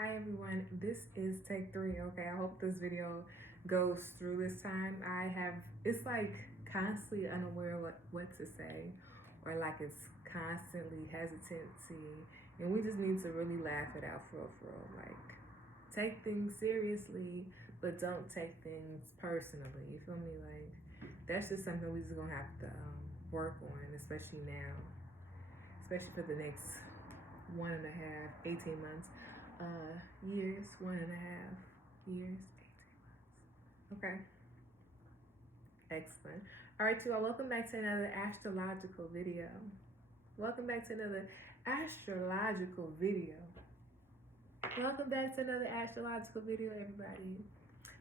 Hi everyone, this is take 3. Okay, I hope this video goes through this time. It's like constantly unaware what to say, or like it's constantly hesitancy, and we just need to really laugh it out for real. Like, take things seriously, but don't take things personally. You feel me? Like, that's just something we just gonna have to work on, especially now, especially for the next 18 months, years, 1.5 years, 18 months. Okay, excellent. All right, you all, welcome back to another astrological video. Welcome back to another astrological video. Welcome back to another astrological video, everybody.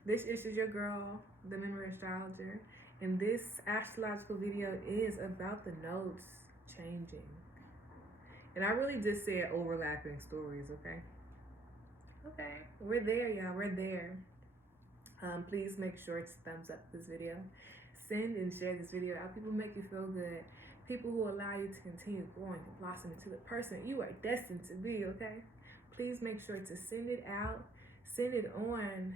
This is your girl, the Memory Astrologer, and this astrological video is about the nodes changing. And I really just said overlapping stories, okay? Okay, we're there, y'all. We're there. Please make sure to thumbs up this video. Send and share this video out. People make you feel good. People who allow you to continue growing and blossom into the person you are destined to be, okay? Please make sure to send it out. Send it on.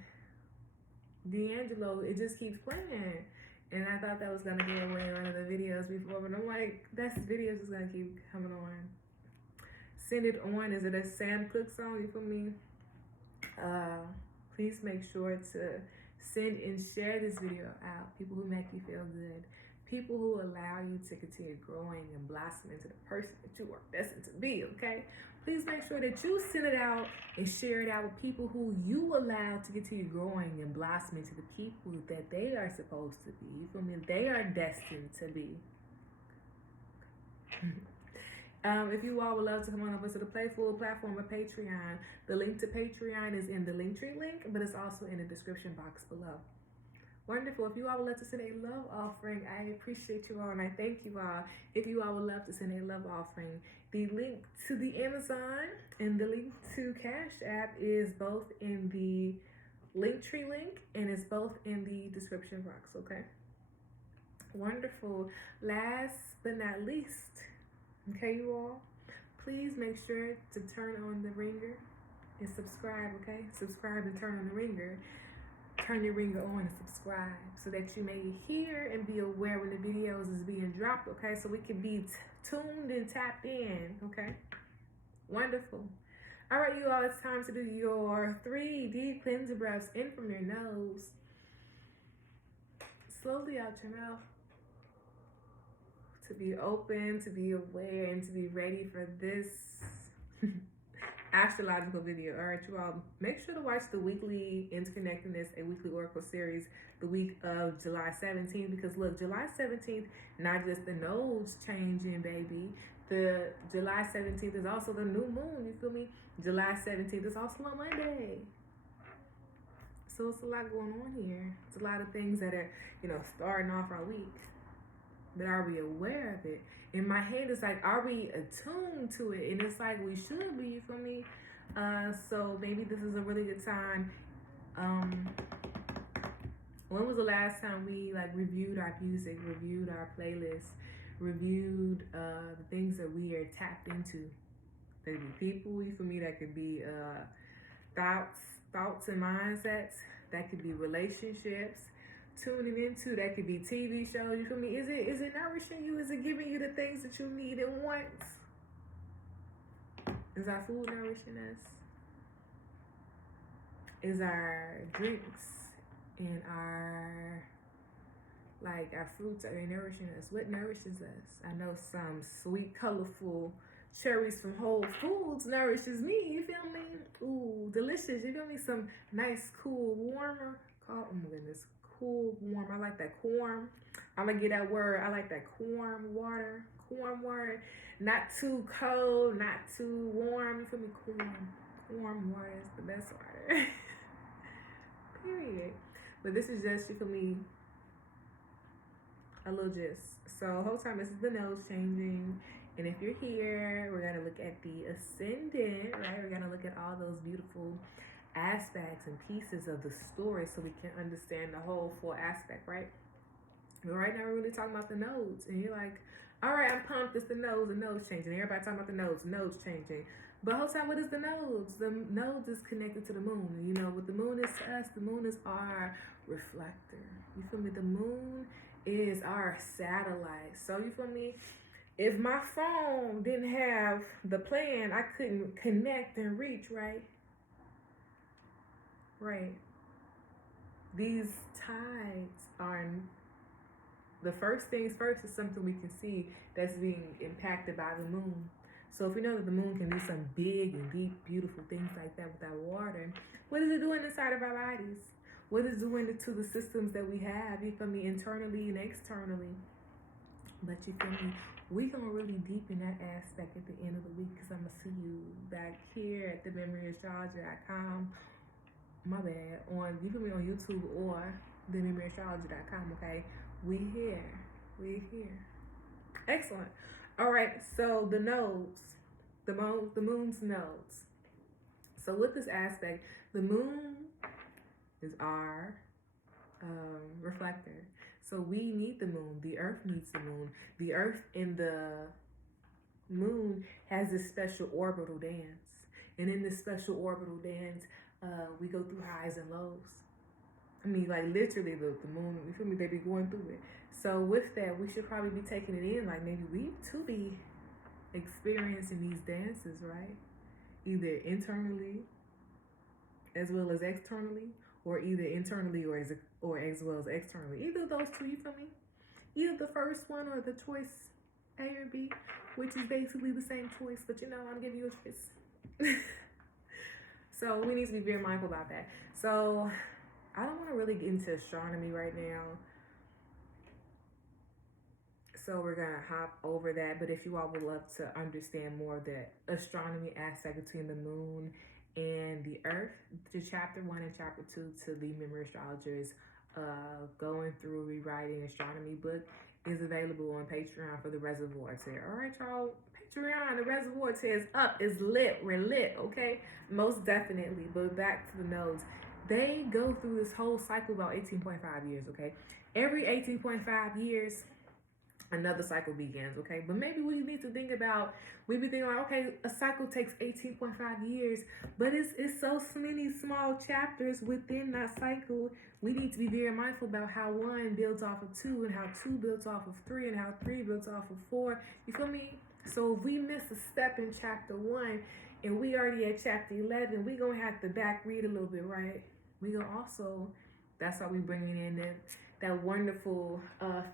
D'Angelo, it just keeps playing. And I thought that was going to get away in one of the videos before, but I'm like, this video is just going to keep coming on. Send it on. Is it a Sam Cooke song? You feel me? Please make sure to send and share this video out. People who make you feel good. People who allow you to continue growing and blossom into the person that you are destined to be, okay? Please make sure that you send it out and share it out with people who you allow to continue growing and blossom into the people that they are supposed to be. You feel me? They are destined to be. If you all would love to come on over to the Playful platform of Patreon, the link to Patreon is in the Linktree link, but it's also in the description box below. Wonderful. If you all would love to send a love offering, I appreciate you all and I thank you all. If you all would love to send a love offering, the link to the Amazon and the link to Cash App is both in the Linktree link and it's both in the description box, okay? Wonderful. Last but not least, okay, you all, please make sure to turn on the ringer and subscribe, okay? Subscribe and turn on the ringer. Turn your ringer on and subscribe so that you may hear and be aware when the videos is being dropped, okay? So we can be tuned and tapped in, okay? Wonderful. All right, you all, it's time to do your 3 deep cleansing breaths in from your nose. Slowly out your mouth. To be open, to be aware, and to be ready for this astrological video. All right, you all, make sure to watch the weekly Interconnectedness, a weekly oracle series, the week of July 17th, because look, July 17th, not just the nodes changing, baby. The July 17th is also the new moon, you feel me? July 17th is also a Monday. So it's a lot going on here. It's a lot of things that are, starting off our week. But are we aware of it? In my head, it's like, are we attuned to it? And it's like, we should be, you feel me? So maybe this is a really good time. When was the last time we reviewed our music, reviewed our playlists, reviewed the things that we are tapped into? That could be people, you feel me? That could be thoughts and mindsets. That could be relationships. Tuning into, that could be TV shows, you feel me? Is it nourishing you? Is it giving you the things that you need and want? Is our food nourishing us? Is our drinks and our fruits, are they nourishing us? What nourishes us? I know some sweet, colorful cherries from Whole Foods nourishes me, you feel me? Ooh, delicious, you feel me? Some nice, cool, warmer, oh my goodness, cool, warm. I like that corn. I'm gonna get that word. I like that corn water. Corn water. Not too cold, not too warm. You feel me? Warm water is the best water. Period. But this is just, you feel me, a little gist. So whole time this is the nose changing. And if you're here, we're gonna look at the ascendant, right? We're gonna look at all those beautiful aspects and pieces of the story so we can understand the whole full aspect, right? But right now we're really talking about the nodes, and you're like, all right, I'm pumped, it's the nose changing. Everybody talking about the nose changing. But whole time, what is the nodes? The nodes is connected to the moon. You know what the moon is to us? The moon is our reflector. You feel me? The moon is our satellite. So you feel me? If my phone didn't have the plan, I couldn't connect and reach, right? Right. These tides are the first things first is something we can see that's being impacted by the moon. So if we know that the moon can do some big and deep, beautiful things like that with that water, what is it doing inside of our bodies? What is it doing to the systems that we have, you feel me, internally and externally? But you feel me, we gonna really deepen that aspect at the end of the week, because I'm gonna see you back here at thememoryastrology.com. My bad, on, you feel me, on YouTube or thememoryastrology.com, okay? We here. Excellent. All right, so the nodes, the moon's nodes. So with this aspect, the moon is our reflector. So we need the moon. The earth needs the moon. The earth and the moon has this special orbital dance. And in this special orbital dance, we go through highs and lows. I mean, like literally the moon, you feel me? They be going through it. So with that, we should probably be taking it in. Like maybe we too be experiencing these dances, right? Either internally as well as externally, or either internally or as well as externally. Either of those two, you feel me? Either the first one or the choice A or B, which is basically the same choice, but you know, I'm giving you a choice. So we need to be very mindful about that. So I don't want to really get into astronomy right now, so we're gonna hop over that. But if you all would love to understand more of the astronomy aspect between the moon and the earth, the chapter 1 and chapter 2 to the Memory Astrologers going through rewriting astronomy book is available on Patreon for the Reservoir Tear. All right, y'all, Patreon, the Reservoir Tear is up, is lit, we're lit, okay? Most definitely. But back to the nodes. They go through this whole cycle about 18.5 years, okay? Every 18.5 years, another cycle begins, okay? But maybe we need to think about, we be thinking like, okay, a cycle takes 18.5 years, but it's so many small chapters within that cycle. We need to be very mindful about how 1 builds off of 2, and how 2 builds off of 3, and how 3 builds off of 4. You feel me? So if we miss a step in chapter 1 and we already at chapter 11, we gonna have to back read a little bit, right? We gonna also, that's why we bringing in that wonderful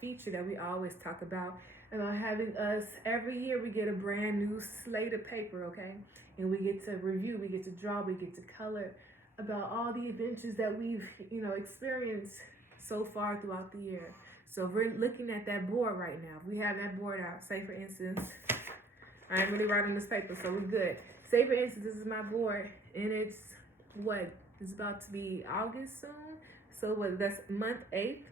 feature that we always talk about having us, every year we get a brand new slate of paper, okay? And we get to review, we get to draw, we get to color about all the adventures that we've, you know, experienced so far throughout the year. So if we're looking at that board right now, if we have that board out, say for instance, I am really writing this paper, so we're good. Say for instance, this is my board, and it's what? It's about to be August soon. So what, that's month 8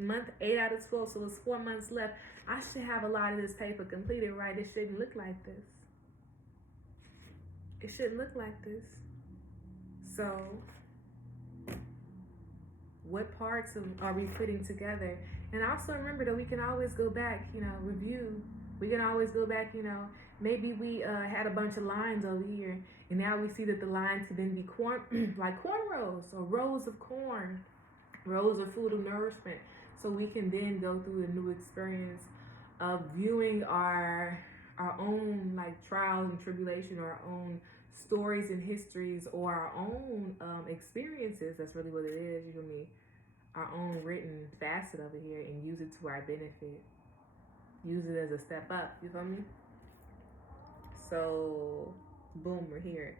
out of 12, so it's 4 months left. I should have a lot of this paper completed, right? It shouldn't look like this. It shouldn't look like this. So what parts are we putting together? And also remember that we can always go back, you know, review. We can always go back, you know, maybe we had a bunch of lines over here, and now we see that the lines can then be like cornrows or rows of corn. Rows of food of nourishment, so we can then go through a new experience of viewing our own like trials and tribulation, or our own stories and histories, or our own experiences. That's really what it is, you feel me? Our own written facet of it here, and use it to our benefit. Use it as a step up, you feel me? So boom, we're here.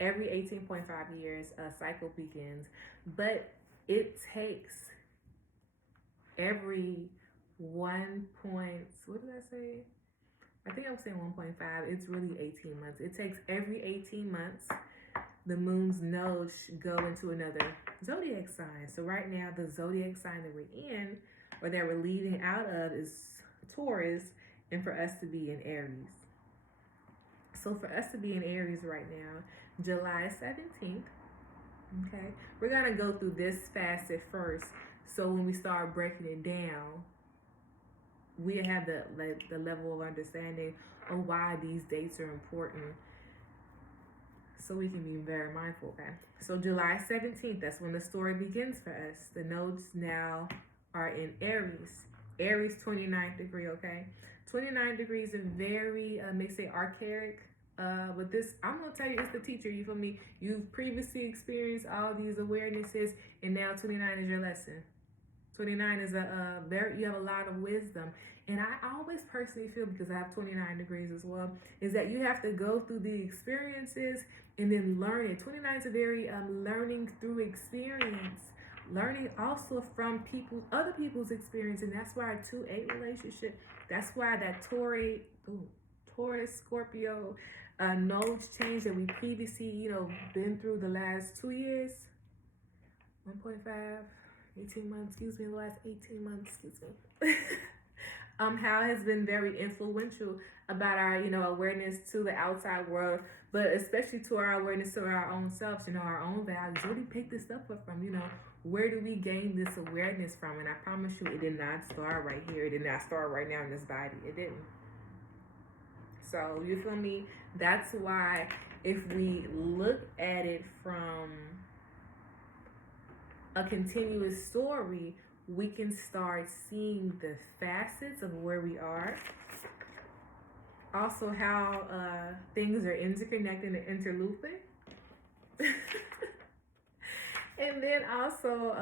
Every 18.5 years a cycle begins, but it takes every 1 point, what did I say? I think I was saying 1.5. It's really 18 months. It takes every 18 months the moon's nodes go into another zodiac sign. So right now, the zodiac sign that we're in, or that we're leading out of, is Taurus, and for us to be in Aries. So for us to be in Aries right now, July 17th, okay, we're gonna go through this facet first, so when we start breaking it down, we have the level of understanding of why these dates are important. so we can be very mindful, okay? So July 17th, that's when the story begins for us. The nodes now are in Aries. Aries 29th degree, okay? 29 degrees is very, may say archaic. But this, I'm gonna tell you, it's the teacher, you feel me? You've previously experienced all these awarenesses, and now 29 is your lesson. 29 is you have a lot of wisdom. And I always personally feel, because I have 29 degrees as well, is that you have to go through the experiences and then learn it. 29 is a very learning through experience. Learning also from other people's experience. And that's why a 2-8 relationship, that's why that Taurus, Scorpio, nodes change that we previously, been through the last 2 years, 1.5, 18 months, excuse me, the last 18 months, excuse me. How it has been very influential about our, awareness to the outside world, but especially to our awareness to our own selves, our own values. Where do we pick this stuff up from? Where do we gain this awareness from? And I promise you, it did not start right here. It did not start right now in this body. It didn't. So, you feel me? That's why if we look at it from a continuous story, we can start seeing the facets of where we are. Also, how things are interconnected and interlooping. And then also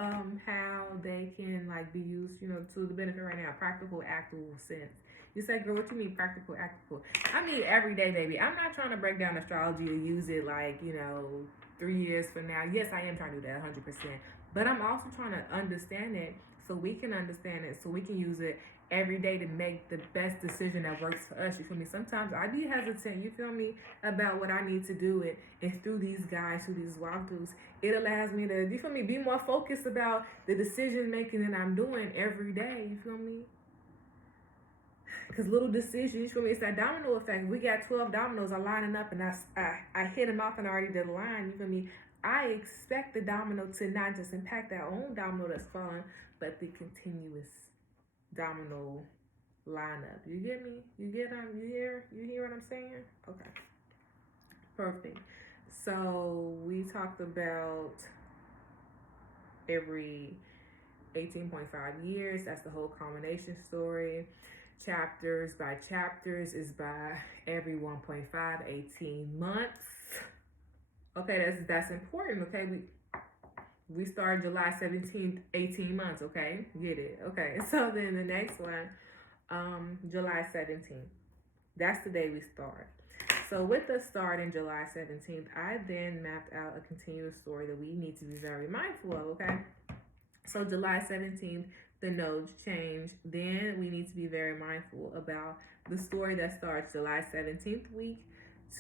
how they can be used, to the benefit right now, practical, actual sense. You say, girl, what you mean practical, actual? I mean every day, baby. I'm not trying to break down astrology to use it 3 years from now. Yes, I am trying to do that 100%. But I'm also trying to understand it so we can understand it, so we can use it every day to make the best decision that works for us. You feel me? Sometimes I be hesitant, you feel me, about what I need to do it. And through these guides, through these walkthroughs, it allows me to, you feel me, be more focused about the decision making that I'm doing every day. You feel me? Because little decisions, you feel me, it's that domino effect. We got 12 dominoes are lining up, and I hit them off and I already did the line. You feel me? I expect the domino to not just impact our own domino that's falling, but the continuous domino lineup. You get me? You hear what I'm saying? Okay. Perfect. So we talked about every 18.5 years. That's the whole culmination story. Chapters by chapters is by every 1.5, 18 months. Okay, that's important. Okay, we started July 17th, 18 months. Okay, get it? Okay, so then the next one, July 17th. That's the day we start. So with the start in July 17th, I then mapped out a continuous story that we need to be very mindful of. Okay, so July 17th, the nodes change. Then we need to be very mindful about the story that starts July 17th week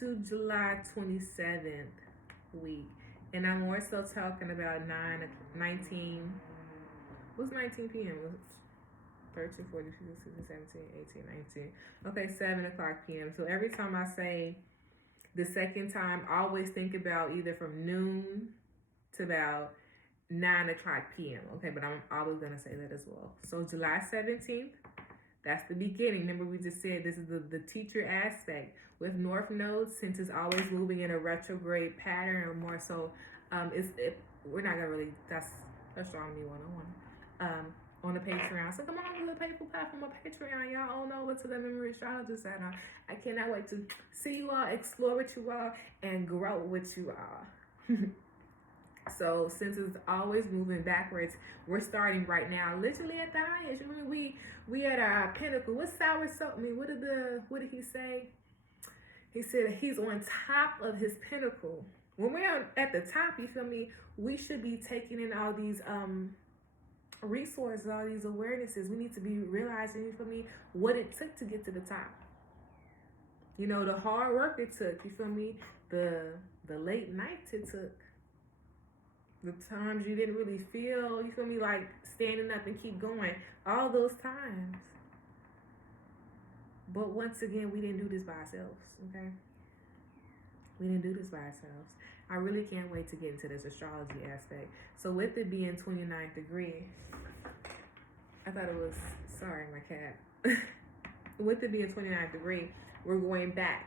to July 27th week. And I'm more so talking about 19, what's 19 p.m.? 13, 14, 15, 16, 17, 18, 19. Okay, 7 o'clock p.m. So every time I say the second time, I always think about either from noon to about 9 o'clock p.m. Okay, but I'm always going to say that as well. So July 17th, that's the beginning. Remember, we just said this is the teacher aspect. With North Node, since it's always moving in a retrograde pattern, or more so, we're not gonna really. That's astronomy 101. On the Patreon. So come on to the PayPal platform of Patreon. Y'all all know what to the memory astrologist at. I cannot wait to see you all, explore with you all, and grow with you all. So since it's always moving backwards, we're starting right now, literally at the highest. I mean, we at our pinnacle. What's sour so? I mean, what did he say? He said he's on top of his pinnacle. When we're at the top, you feel me? We should be taking in all these resources, all these awarenesses. We need to be realizing, you feel me, what it took to get to the top. The hard work it took. You feel me? The late nights it took. The times you didn't really feel, you feel me, like standing up and keep going. All those times. But once again, we didn't do this by ourselves, okay? We didn't do this by ourselves. I really can't wait to get into this astrology aspect. So with it being 29th degree, I thought it was, sorry, my cat. With it being 29th degree, we're going back.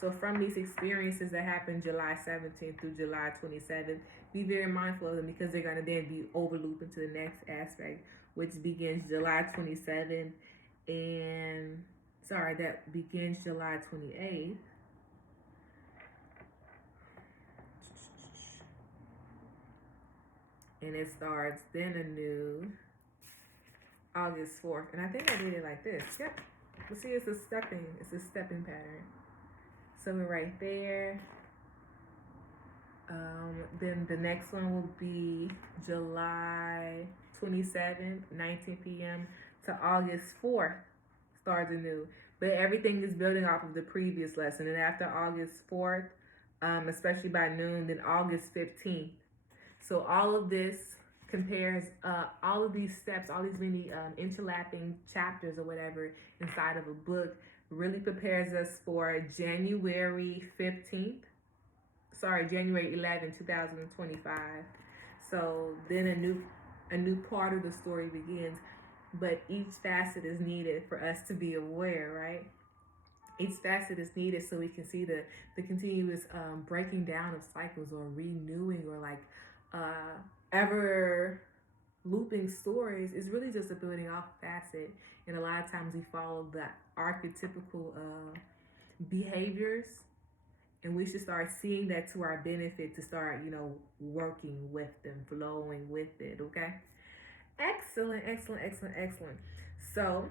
So from these experiences that happened July 17th through July 27th, be very mindful of them because they're going to then be overlooping to the next aspect, which begins July 27th and that begins July 28th. And it starts then anew August 4th. And I think I did it like this. Yep. But see, it's a stepping pattern. So we're right there. Then the next one will be July 27th, 19 p.m. to August 4th. Starts anew. But everything is building off of the previous lesson. And after August 4th, especially by noon, then August 15th. So all of this compares all of these steps, all these many interlapping chapters or whatever inside of a book really prepares us for January 11, 2025. So then a new part of the story begins, but each facet is needed for us to be aware, right? Each facet is needed so we can see the continuous breaking down of cycles or renewing or like ever looping stories is really just a building off facet. And a lot of times we follow the archetypical behaviors, and we should start seeing that to our benefit to start, working with them, flowing with it, okay? Excellent. So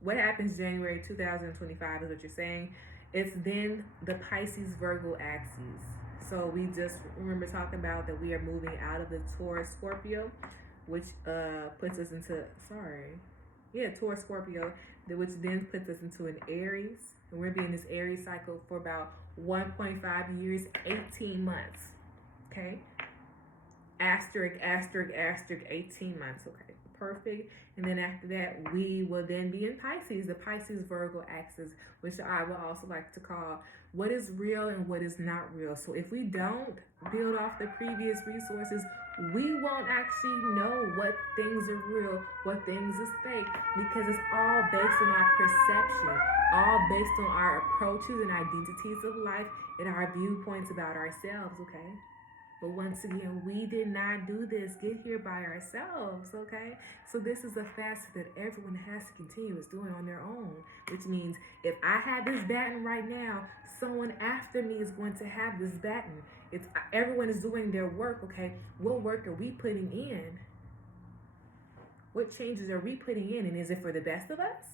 what happens January 2025 is what you're saying. It's then the Pisces Virgo axis. So we just remember talking about that we are moving out of the Taurus Scorpio, which puts us into Taurus Scorpio, which then puts us into an Aries, and we're being in this Aries cycle for about 1.5 years, 18 months. Okay, asterisk 18 months. Okay, perfect. And then after that, we will then be in Pisces, the Pisces Virgo axis, which I would also like to call what is real and what is not real. So if we don't build off the previous resources, we won't actually know what things are real, what things is fake, because it's all based on our perception, all based on our approaches and identities of life and our viewpoints about ourselves, okay? But once again, we did not do this, get here by ourselves, okay? So this is a facet that everyone has to continue is doing on their own, which means if I have this baton right now, someone after me is going to have this baton. Everyone is doing their work, okay? What work are we putting in? What changes are we putting in? And is it for the best of us?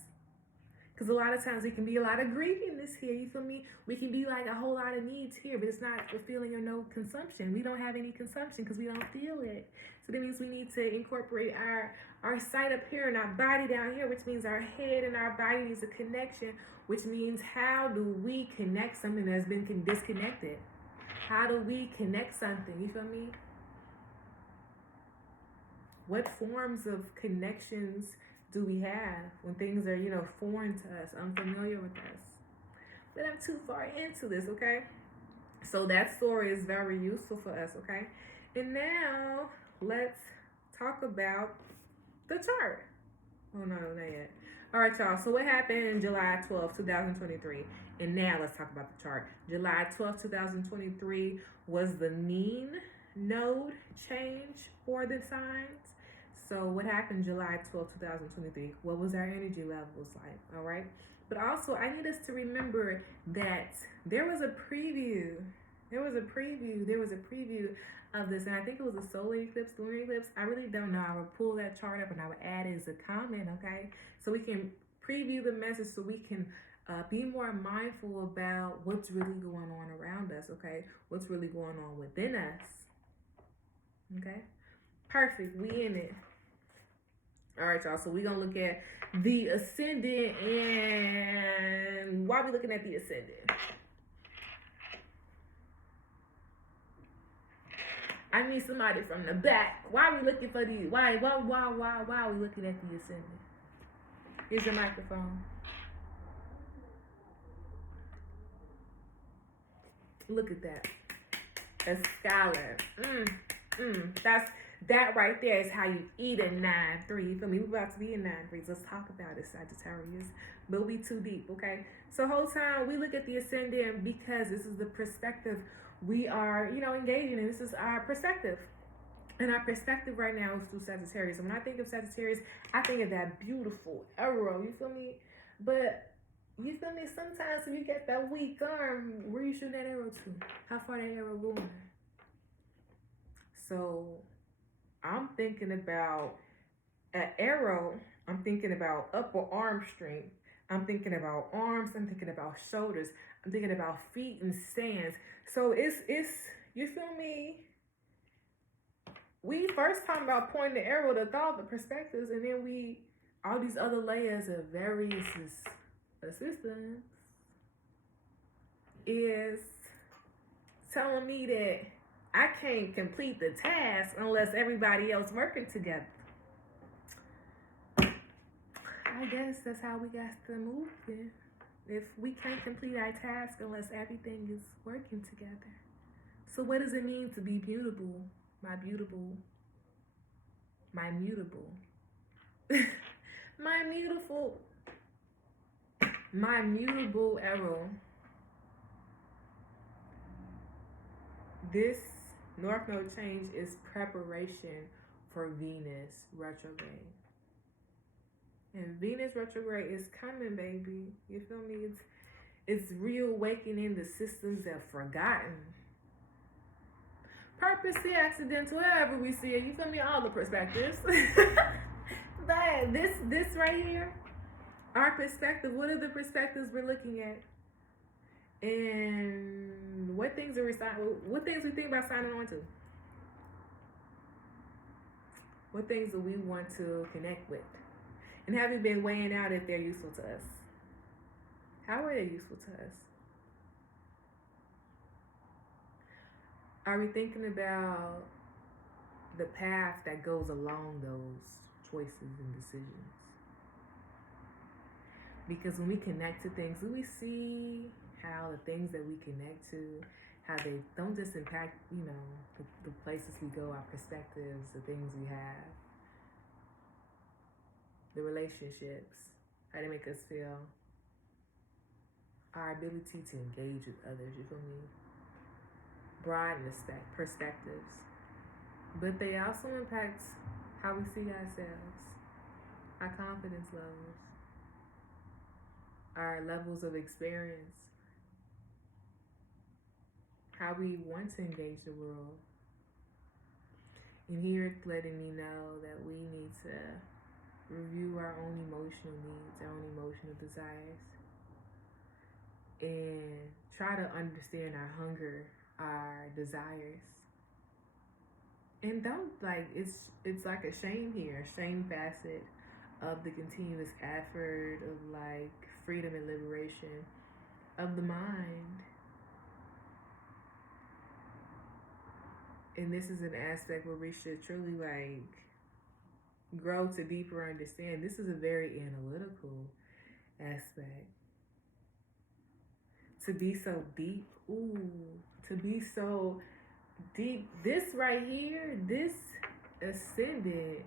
Because a lot of times it can be a lot of greediness here, you feel me? We can be like a whole lot of needs here, but it's not fulfilling or no consumption. We don't have any consumption because we don't feel it. So that means we need to incorporate our sight up here and our body down here, which means our head and our body needs a connection, which means how do we connect something that's been disconnected? How do we connect something, you feel me? What forms of connections do we have when things are, foreign to us, unfamiliar with us? But I'm too far into this, okay? So that story is very useful for us, okay? And now let's talk about the chart. Oh, no, not yet. All right, y'all. So what happened in July 12, 2023? And now let's talk about the chart. July 12, 2023 was the mean node change for the signs. So what happened July 12, 2023? What was our energy levels like? All right. But also, I need us to remember that there was a preview. There was a preview of this. And I think it was a solar eclipse, lunar eclipse. I really don't know. I would pull that chart up and I would add it as a comment, okay? So we can preview the message so we can be more mindful about what's really going on around us, okay? What's really going on within us, okay? Perfect. We in it. All right, y'all. So we're going to look at the ascendant. And why are we looking at the ascendant? I need somebody from the back. Why are we looking for the... Why are we looking at the ascendant? Here's your microphone. Look at that. A scholar. That right there is how you eat a 9-3. You feel me? We're about to be in 9-3. Let's talk about it, Sagittarius. But we too deep, okay? So whole time we look at the ascendant because this is the perspective we are, engaging in. This is our perspective. And our perspective right now is through Sagittarius. And when I think of Sagittarius, I think of that beautiful arrow. You feel me? But you feel me? Sometimes when you get that weak arm, where you shooting that arrow to? How far that arrow going? So I'm thinking about an arrow. I'm thinking about upper arm strength. I'm thinking about arms. I'm thinking about shoulders. I'm thinking about feet and stands. So it's you feel me? We first talking about pointing the arrow, the thought, the perspectives, and then all these other layers of various assistance is telling me that I can't complete the task unless everybody else working together. I guess that's how we got to move then. If we can't complete our task unless everything is working together. So what does it mean to be beautiful? My mutable. my mutable arrow. This North Node change is preparation for Venus retrograde. And Venus retrograde is coming, baby. You feel me? It's reawakening the systems that forgotten. Purposely, accidental, wherever we see it. You feel me? All the perspectives. But this right here, our perspective. What are the perspectives we're looking at? And what things are what things we think about signing on to? What things do we want to connect with? And have we been weighing out if they're useful to us? How are they useful to us? Are we thinking about the path that goes along those choices and decisions? Because when we connect to things, do we see how the things that we connect to, how they don't just impact, the places we go, our perspectives, the things we have, the relationships, how they make us feel, our ability to engage with others, you feel me? Broad perspectives. But they also impact how we see ourselves, our confidence levels, our levels of experience, how we want to engage the world. And here it's letting me know that we need to review our own emotional needs, our own emotional desires, and try to understand our hunger, our desires. And don't it's like a shame here, shame facet of the continuous effort of freedom and liberation of the mind. And this is an aspect where we should truly grow to deeper understand. This is a very analytical aspect. To be so deep, to be so deep. This right here, this ascendant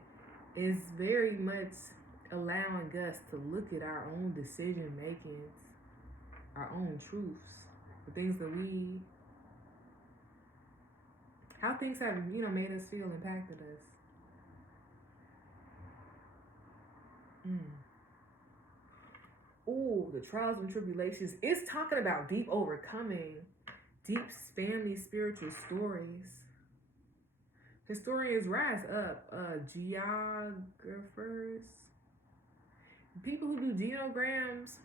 is very much allowing us to look at our own decision makings, our own truths, the things that how things have, made us feel, impacted us. The trials and tribulations. It's talking about deep overcoming, deep family spiritual stories. Historians rise up, geographers, people who do genograms,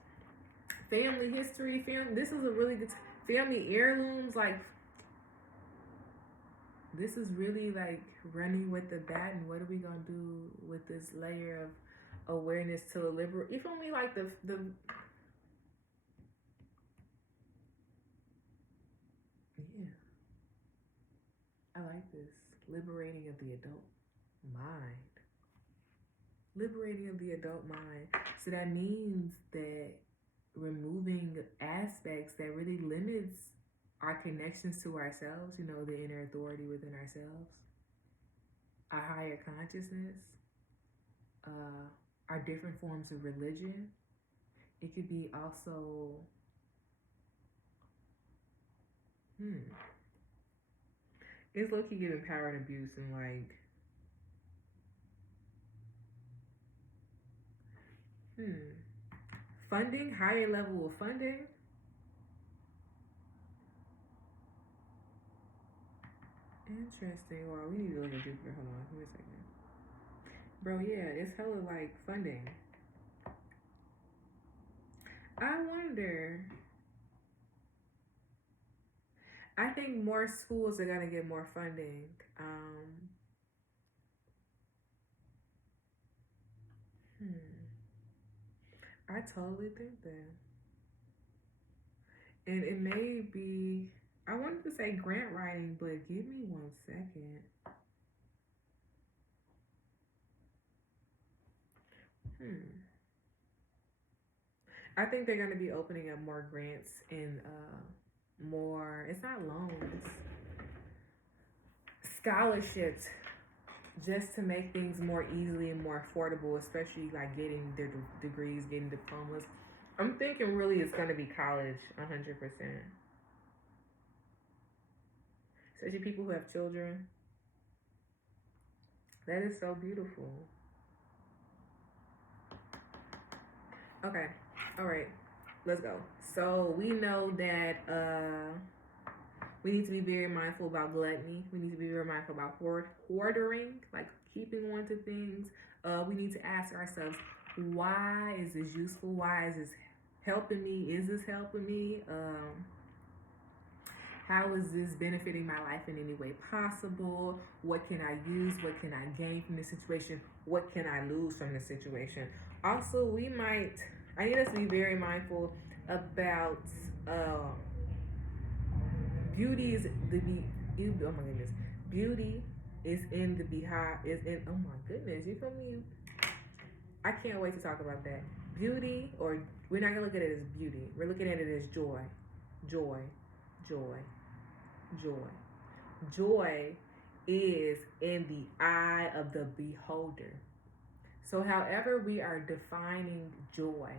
family history, this is a really good family heirlooms, this is really running with the baton. What are we gonna do with this layer of awareness to the liberate? You feel me? The yeah, I like this. Liberating of the adult mind. Liberating of the adult mind. So that means that removing aspects that really limits our connections to ourselves, the inner authority within ourselves. our higher consciousness, our different forms of religion. It could be also, it's low-key giving power and abuse and like, funding, higher level of funding. Interesting. Well, we need to look at Jupiter. Hold on, give me a second. Bro, yeah, it's hella like funding. I wonder. I think more schools are gonna get more funding. I totally think that. And it may be, I wanted to say grant writing, but give me 1 second. I think they're going to be opening up more grants and more, it's not loans, scholarships, just to make things more easily and more affordable, especially like getting their degrees, getting diplomas. I'm thinking really it's going to be college 100%. Especially people who have children. That is so beautiful. Okay. All right. Let's go. So we know that we need to be very mindful about gluttony. We need to be very mindful about hoarding, like keeping on to things. We need to ask ourselves, why is this useful? Why is this helping me? Is this helping me? How is this benefiting my life in any way possible? What can I use? What can I gain from this situation? What can I lose from this situation? Also, I need us to be very mindful about beauty is oh my goodness. Beauty is in the behind, oh my goodness, you feel me? I can't wait to talk about that. Beauty, or we're not gonna look at it as beauty. We're looking at it as joy. Joy. Joy. Joy. Joy is in the eye of the beholder. So however we are defining joy,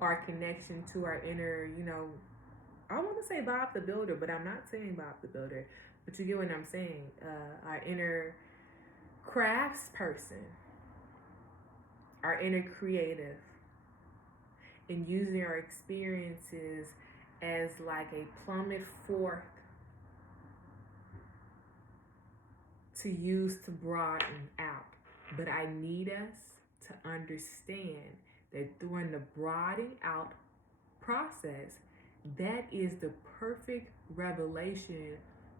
our connection to our inner, I want to say Bob the Builder, but I'm not saying Bob the Builder, but you get what I'm saying. Our inner crafts person, our inner creative, and using our experiences as like a plummet fork to use to broaden out. But I need us to understand that during the broadening out process, that is the perfect revelation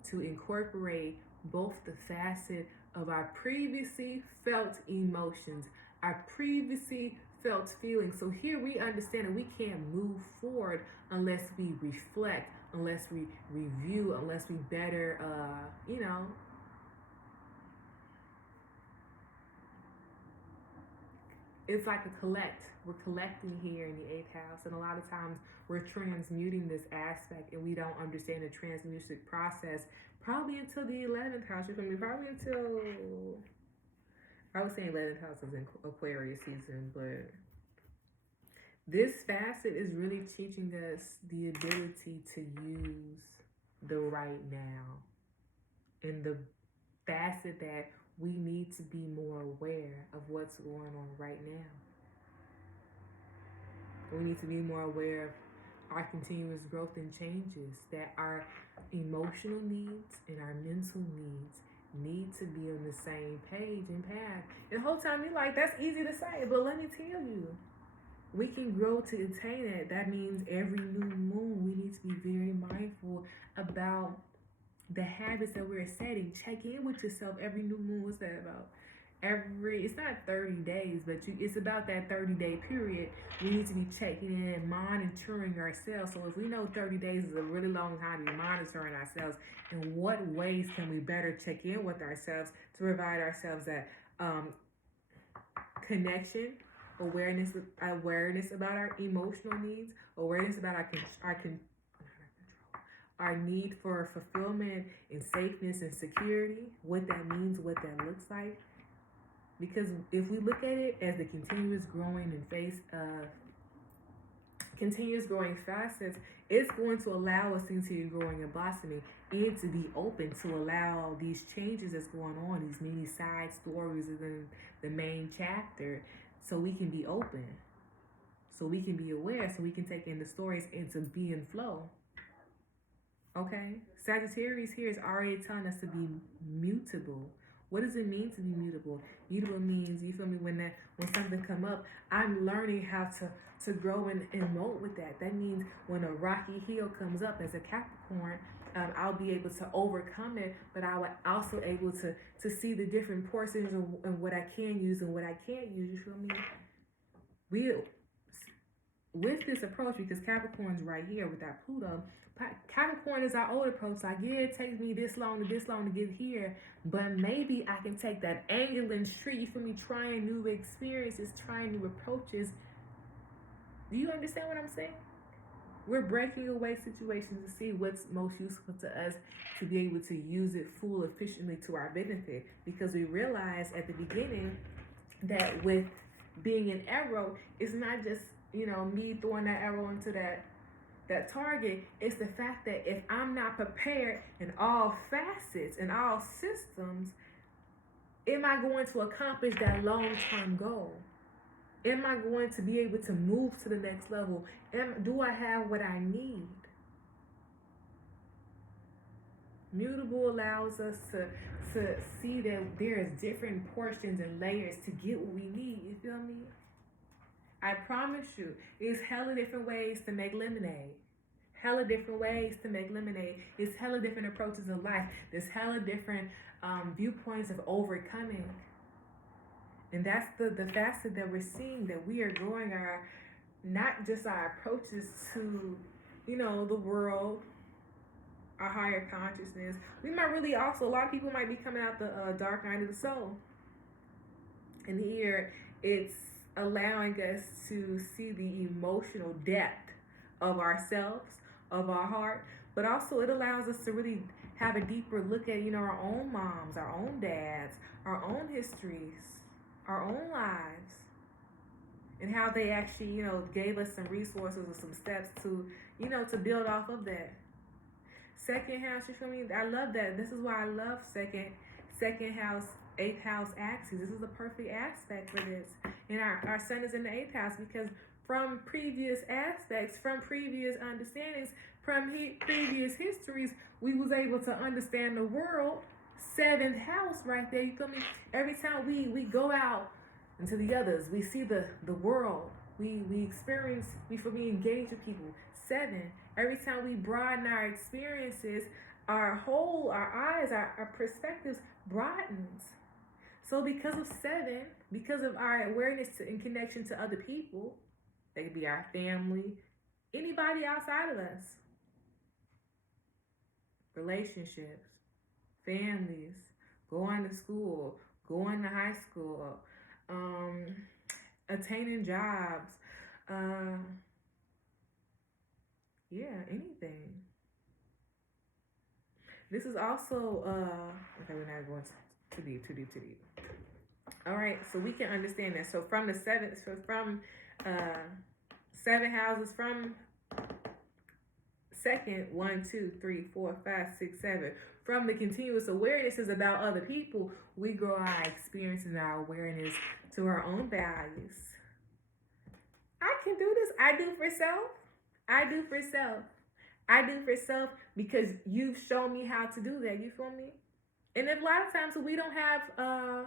to incorporate both the facet of our previously felt emotions, our previously felt feelings. So here we understand that we can't move forward unless we reflect, unless we review, unless we better, it's like a collect. We're collecting here in the 8th house, and a lot of times we're transmuting this aspect, and we don't understand the transmutic process probably until the 11th house. You feel me? Probably until, I was saying 11th house is in Aquarius season, but this facet is really teaching us the ability to use the right now, and the facet that we need to be more aware of what's going on right now. We need to be more aware of our continuous growth and changes, that our emotional needs and our mental needs need to be on the same page and path. And the whole time you're like, that's easy to say, but let me tell you, we can grow to attain it. That means every new moon, we need to be very mindful about the habits that we're setting. Check in with yourself every new moon. What's that about? It's not 30 days, but it's about that 30-day period. We need to be checking in and monitoring ourselves. So if we know 30 days is a really long time to be monitoring ourselves, in what ways can we better check in with ourselves to provide ourselves that connection, awareness about our emotional needs, awareness about our need for fulfillment and safeness and security, what that means, what that looks like. Because if we look at it as the continuous growing and face of continuous growing facets, it's going to allow us to continue growing and blossoming and to be open to allow these changes that's going on, these many side stories within the main chapter, so we can be open, so we can be aware, so we can take in the stories and to be in flow. Okay? Sagittarius here is already telling us to be mutable. What does it mean to be mutable? Mutable means, you feel me, when something come up, I'm learning how to grow and mold with that. That means when a rocky hill comes up as a Capricorn, I'll be able to overcome it, but I will also able to see the different portions and what I can use and what I can't use. You feel me? With this approach, because Capricorn's right here with that Pluto, Capricorn is our old approach. Like, yeah, it takes me this long to get here, but maybe I can take that angling street, you feel me, trying new experiences, trying new approaches. Do you understand what I'm saying? We're breaking away situations to see what's most useful to us to be able to use it full efficiently to our benefit, because we realize at the beginning that with being an arrow, it's not just, you know, me throwing that arrow into that target. It's the fact that if I'm not prepared in all facets and all systems, am I going to accomplish that long-term goal? Am I going to be able to move to the next level? Do I have what I need? Mutable allows us to see that there's different portions and layers to get what we need. You feel me? I promise you, it's hella different ways to make lemonade. Hella different ways to make lemonade. It's hella different approaches in life. There's hella different viewpoints of overcoming. And that's the facet that we're seeing, that we are growing not just our approaches to, you know, the world, our higher consciousness. We might really also, a lot of people might be coming out the dark night of the soul. And here, it's allowing us to see the emotional depth of ourselves, of our heart, but also it allows us to really have a deeper look at, you know, our own moms, our own dads, our own histories, our own lives, and how they actually, you know, gave us some resources or some steps to, you know, to build off of that. Second house, you feel me? I love that. This is why I love second house, 8th house axis. This is a perfect aspect for this. And our sun is in the 8th house, because from previous aspects, from previous understandings, from previous histories, we was able to understand the world. 7th house right there, you feel me? Every time we go out into the others, we see the world. We experience, we feel me, engage with people. 7, every time we broaden our experiences, our eyes, our perspectives broadens. So because of 7, because of our awareness and connection to other people, they could be our family, anybody outside of us, relationships, families, going to school, going to high school, attaining jobs, anything. This is also, okay, we're not going too deep. All right, so we can understand that. So from the 7th, from 7 houses, from 2nd, 1, 2, 3, 4, 5, 6, 7. From the continuous awarenesses about other people, we grow our experience and our awareness to our own values. I can do this. I do for self. I do for self. I do for self because you've shown me how to do that. You feel me? And a lot of times we don't have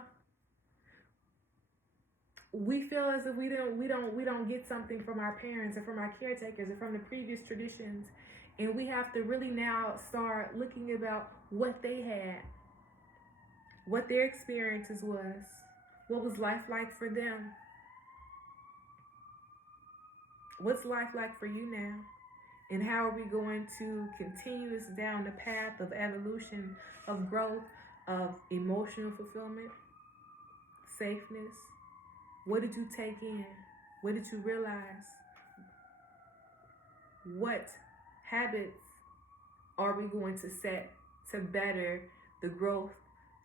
we feel as if we don't get something from our parents or from our caretakers or from the previous traditions, and we have to really now start looking about what they had, what their experiences was, what was life like for them, what's life like for you now, and how are we going to continue us down the path of evolution, of growth, of emotional fulfillment, safeness. What did you take in? What did you realize? What habits are we going to set to better the growth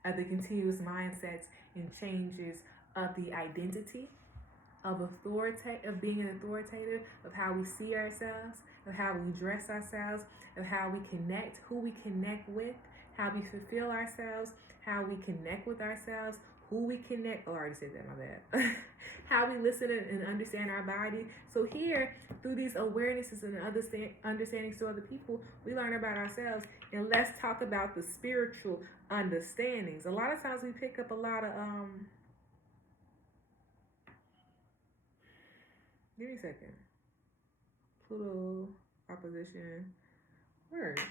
of the continuous mindsets and changes of the identity of of being an authoritative, of how we see ourselves, of how we dress ourselves, of how we connect, who we connect with, how we fulfill ourselves, how we connect with ourselves, who we connect. Oh, I already said that, my bad. How we listen and understand our body. So here, through these awarenesses and understandings to other people, we learn about ourselves. And let's talk about the spiritual understandings. A lot of times we pick up a lot of give me a second. Pluto opposition words.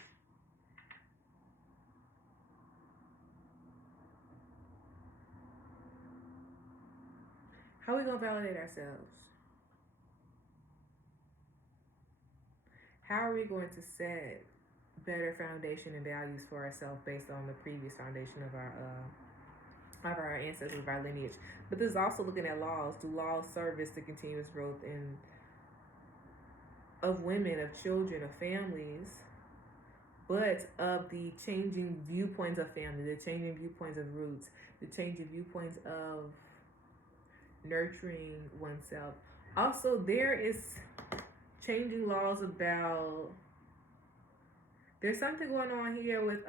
How are we gonna validate ourselves? How are we going to set better foundation and values for ourselves based on the previous foundation of our ancestors, of our lineage? But this is also looking at laws. Do laws service the continuous growth of women, of children, of families, but of the changing viewpoints of family, the changing viewpoints of roots, the changing viewpoints of nurturing oneself. Also, there is changing laws about, there's something going on here with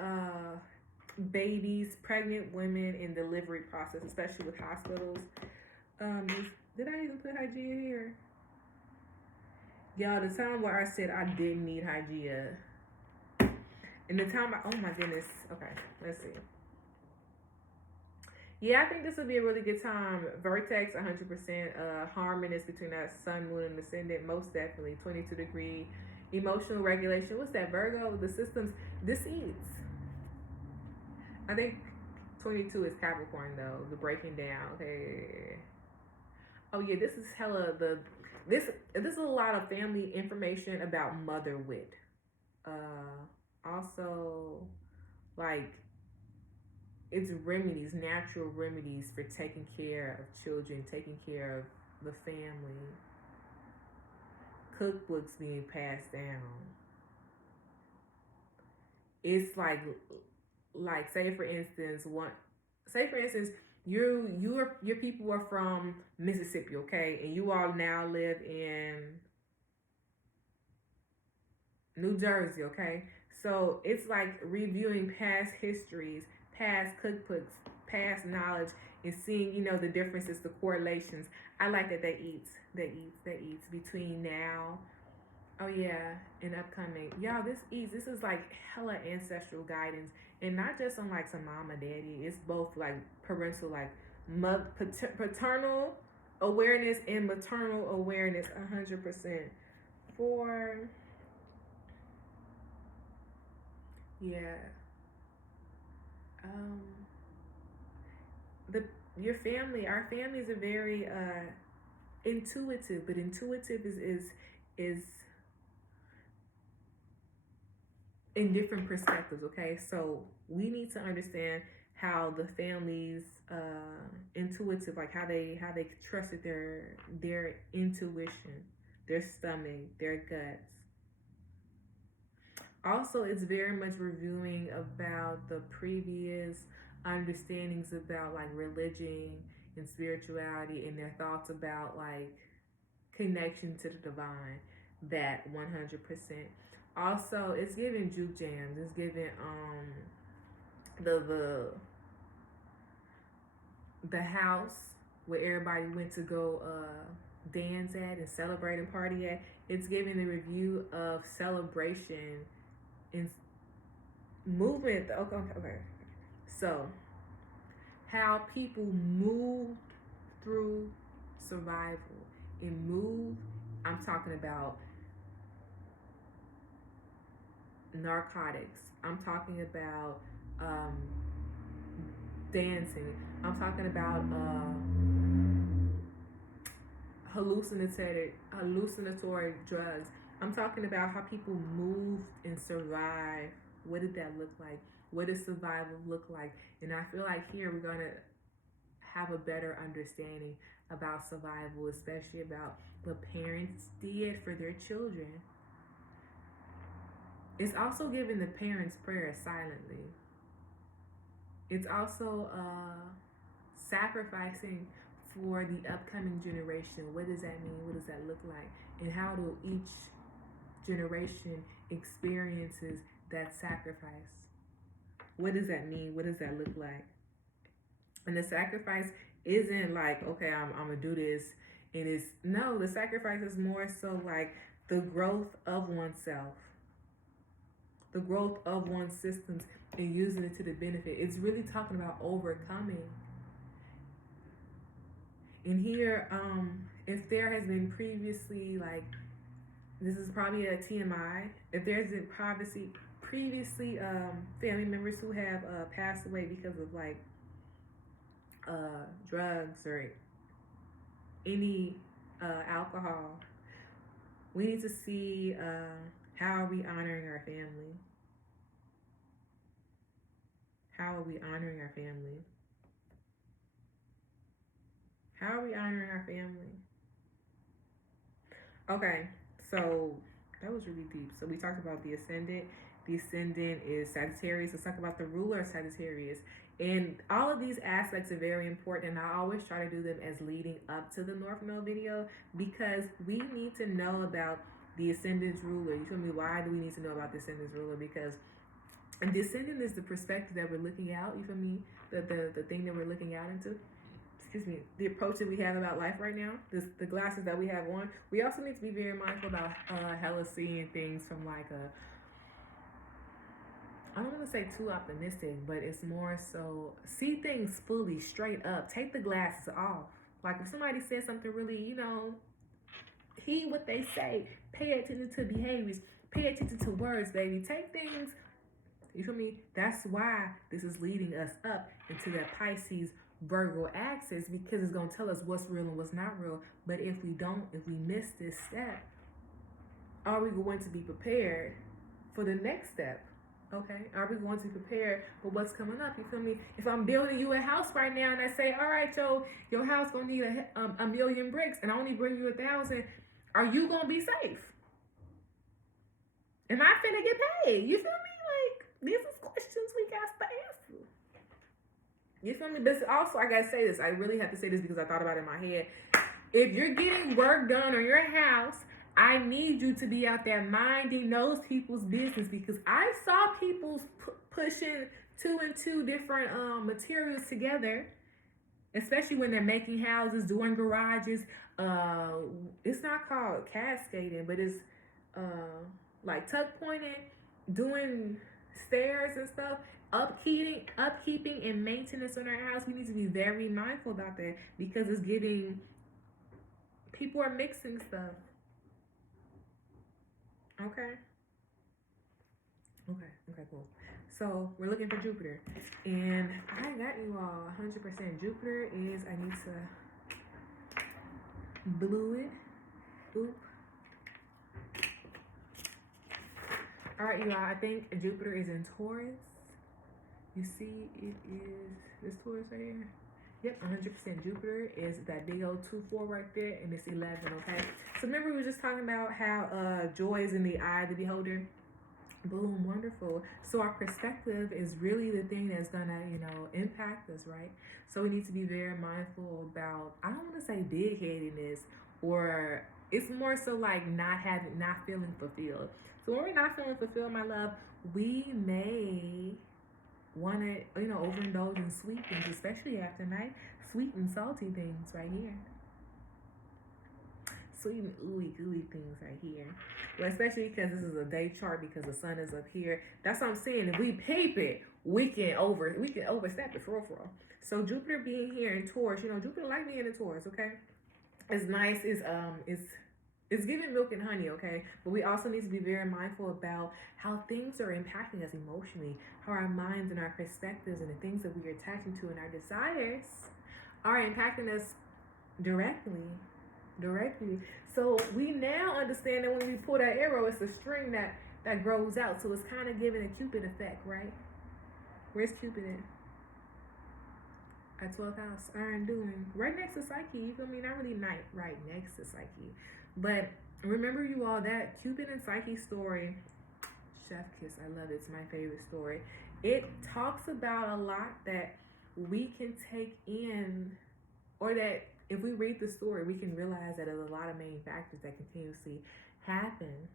babies, pregnant women in delivery process, especially with hospitals. Did I even put Hygeia here? Y'all, the time where I said I didn't need Hygeia, and the time oh my goodness. Okay, let's see. Yeah, I think this would be a really good time. Vertex, 100%. Harmonious between that sun, moon, and ascendant, most definitely. 22-degree emotional regulation. What's that, Virgo? The systems. This eats. I think 22 is Capricorn, though. The breaking down. Okay. Oh yeah, this is hella this is a lot of family information about motherhood. Also, like, it's remedies, natural remedies for taking care of children, taking care of the family. Cookbooks being passed down. It's like say for instance, your people are from Mississippi, okay, and you all now live in New Jersey, okay. So it's like reviewing past histories, past cookbooks, past knowledge, and seeing, the differences, the correlations. I like that that eats between now. Oh yeah, and upcoming. Y'all, this is like hella ancestral guidance, and not just on like some mama daddy. It's both like parental, like paternal awareness and maternal awareness, 100%. For yeah, um, the your family, our families are very intuitive, but intuitive is in different perspectives. Okay, so we need to understand how the families intuitive, like how they trusted their intuition, their stomach, their guts. Also, it's very much reviewing about the previous understandings about like religion and spirituality, and their thoughts about like connection to the divine. That 100%. Also, it's giving juke jams. It's giving the house where everybody went to go dance at and celebrate and party at. It's giving the review of celebration and movement. Okay. So, how people moved through survival and moved. I'm talking about narcotics. I'm talking about dancing. I'm talking about hallucinatory drugs. I'm talking about how people moved and survived. What did that look like? What does survival look like? And I feel like here we're going to have a better understanding about survival, especially about what parents did for their children. It's also giving the parents prayer silently. It's also sacrificing for the upcoming generation. What does that mean? What does that look like? And how do each generation experiences that sacrifice? What does that mean? What does that look like? And the sacrifice isn't like, okay, I'm gonna do this. It is no, the sacrifice is more so like the growth of oneself, the growth of one's systems, and using it to the benefit. It's really talking about overcoming. And here, if there has been previously, like, this is probably a TMI, if there's been previously family members who have passed away because of like drugs or any alcohol, we need to see how are we honoring our family? How are we honoring our family? How are we honoring our family? Okay, so that was really deep. So we talked about the ascendant. The ascendant is Sagittarius. Let's talk about the ruler of Sagittarius. And all of these aspects are very important, and I always try to do them as leading up to the North Node video, because we need to know about the ascendant's ruler. You feel me? Why do we need to know about the ascendant's ruler? Because the ascendant is the perspective that we're looking out. You feel me? The thing that we're looking out into. Excuse me, the approach that we have about life right now, the glasses that we have on. We also need to be very mindful about hella seeing things from like I don't want to say too optimistic, but it's more so see things fully, straight up. Take the glasses off. Like if somebody says something really, heed what they say. Pay attention to behaviors. Pay attention to words, baby. Take things, you feel me? That's why this is leading us up into that Pisces Virgo axis, because it's going to tell us what's real and what's not real. But if we miss this step, are we going to be prepared for the next step? Okay, are we going to be prepared for what's coming up? You feel me? If I'm building you a house right now and I say, all right, your house gonna need a million bricks and I only bring you 1,000, are you gonna be safe? Am I finna get paid? You feel me? Like, these are questions we got to answer. You feel me? But also, I gotta say this. I really have to say this because I thought about it in my head. If you're getting work done on your house, I need you to be out there minding those people's business, because I saw people pushing 2 and 2 different materials together, especially when they're making houses, doing garages. It's not called cascading, but it's like tuck pointing, doing stairs and stuff. Upkeeping and maintenance on our house. We need to be very mindful about that, because it's giving, people are mixing stuff. Okay, cool. So we're looking for Jupiter, and I got you all 100%. Jupiter is, I need to blue it. Oop. All right, you all, I think Jupiter is in Taurus. You see, it is this Taurus right here. Yep, 100%. Jupiter is that big old 2-4 right there, and it's 11. Okay. So remember, we were just talking about how joy is in the eye of the beholder. Boom, wonderful. So our perspective is really the thing that's gonna, impact us, right? So we need to be very mindful about, I don't want to say big-headedness, or it's more so like not feeling fulfilled. So when we're not feeling fulfilled, my love, we may want to, overindulge in sweet things, especially after night. Sweet and salty things right here. Sweet and ooey gooey things right here. Well, especially because this is a day chart, because the sun is up here. That's what I'm saying. If we peep it, we can overstep it for real. So Jupiter being here in Taurus, Jupiter like being in Taurus, okay? It's nice. It's giving milk and honey, okay? But we also need to be very mindful about how things are impacting us emotionally, how our minds and our perspectives and the things that we are attaching to and our desires are impacting us directly. So we now understand that when we pull that arrow, it's a string that grows out. So it's kind of giving a Cupid effect, right? Where's Cupid at 12th house? Iron doing right next to Psyche. You feel me? Not really right next to Psyche. But remember, you all, that Cupid and Psyche story Chef Kiss. I love it. It's my favorite story. It talks about a lot that we can take in, or that if we read the story, we can realize that there's a lot of main factors that continuously happen.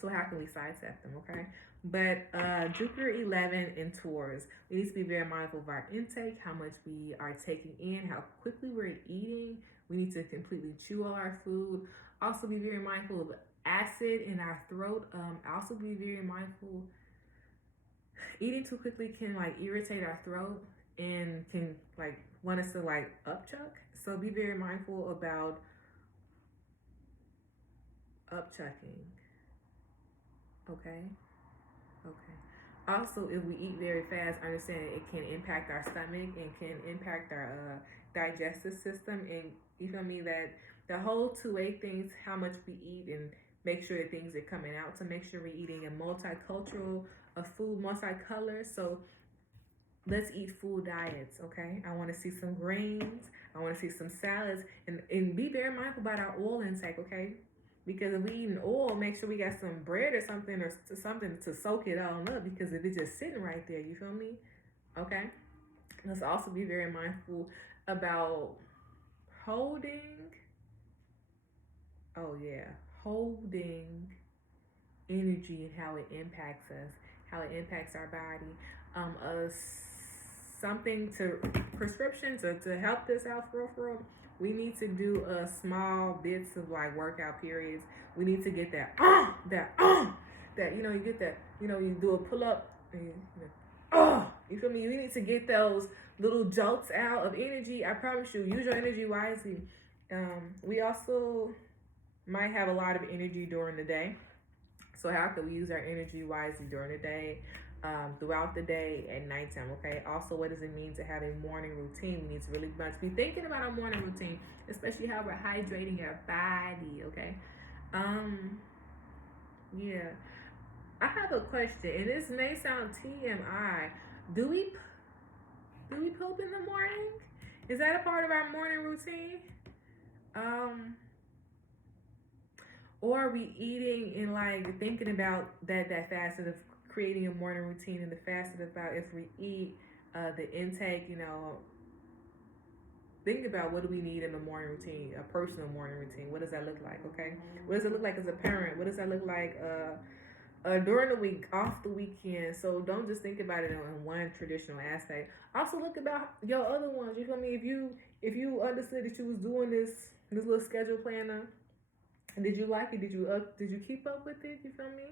So how can we sidestep them, okay? But Jupiter 11 in Taurus, we need to be very mindful of our intake, how much we are taking in, how quickly we're eating. We need to completely chew all our food. Also be very mindful of acid in our throat. Also be very mindful. Eating too quickly can like irritate our throat and can like want us to like upchuck. So be very mindful about upchucking. Okay. Also, if we eat very fast, understand it can impact our stomach and can impact our digestive system. And you feel me, that the whole 2A things, how much we eat, and make sure that things are coming out. To make sure we're eating a multicultural, a food, multicolor. So let's eat full diets, okay? I want to see some greens. I want to see some salads, and be very mindful about our oil intake, okay? Because if we eating oil, make sure we got some bread or something to soak it all up. Because if it's just sitting right there, you feel me? Okay. Let's also be very mindful about holding. Oh yeah, holding energy and how it impacts us, how it impacts our body. Something to prescriptions or to help this out for real. We need to do small bits of like workout periods. We need to get that you get that, you do a pull up and you feel me? You need to get those little jolts out of energy. I promise you, use your energy wisely. We also might have a lot of energy during the day. So how can we use our energy wisely during the day, throughout the day, and nighttime, okay? Also, what does it mean to have a morning routine? We need to really much be thinking about our morning routine, especially how we're hydrating our body, okay? Yeah. I have a question, and this may sound TMI. Do we poop in the morning? Is that a part of our morning routine? Or are we eating and like thinking about that facet of creating a morning routine, and the facet about if we eat, the intake, think about what do we need in the morning routine, a personal morning routine. What does that look like, okay? What does it look like as a parent? What does that look like during the week, off the weekend? So don't just think about it in one traditional aspect. Also look about your other ones. You feel me? If you understood that you was doing this little schedule planner, did you like it? Did you keep up with it? You feel me?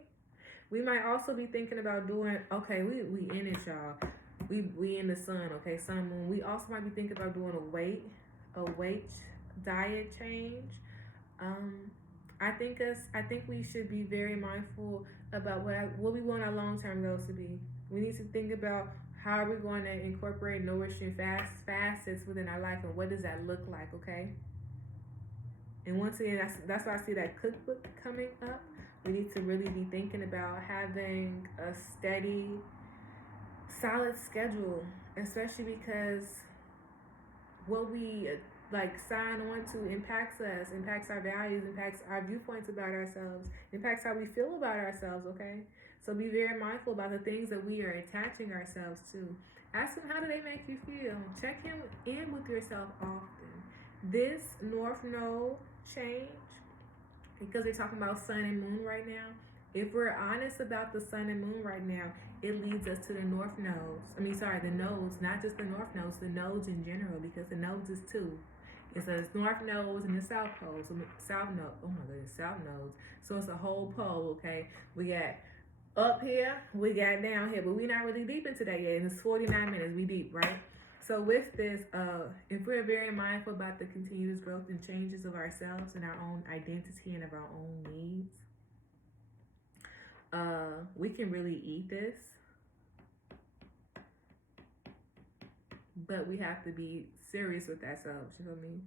We might also be thinking about doing, okay, we in it, y'all. We in the sun, okay, sun, moon. We also might be thinking about doing a weight diet change. I think we should be very mindful about what we want our long-term goals to be. We need to think about how are we going to incorporate nourishing facets within our life, and what does that look like, okay? And once again, that's why I see that cookbook coming up. We need to really be thinking about having a steady, solid schedule, especially because what we like sign on to impacts us, impacts our values, impacts our viewpoints about ourselves, impacts how we feel about ourselves, okay? So be very mindful about the things that we are attaching ourselves to. Ask them, how do they make you feel? Check in with yourself often. This North Node change, because they're talking about sun and moon right now, if we're honest about the sun and moon right now, it leads us to the north nodes. The nodes, not just the north nodes, the nodes in general, because the nodes is two. It's the north nodes and the south poles. South nodes. So it's a whole pole, okay? We got up here, we got down here, but we're not really deep into that yet. And it's 49 minutes, we deep, right? So with this, if we're very mindful about the continuous growth and changes of ourselves and our own identity and of our own needs, we can really eat this. But we have to be serious with ourselves, you feel me?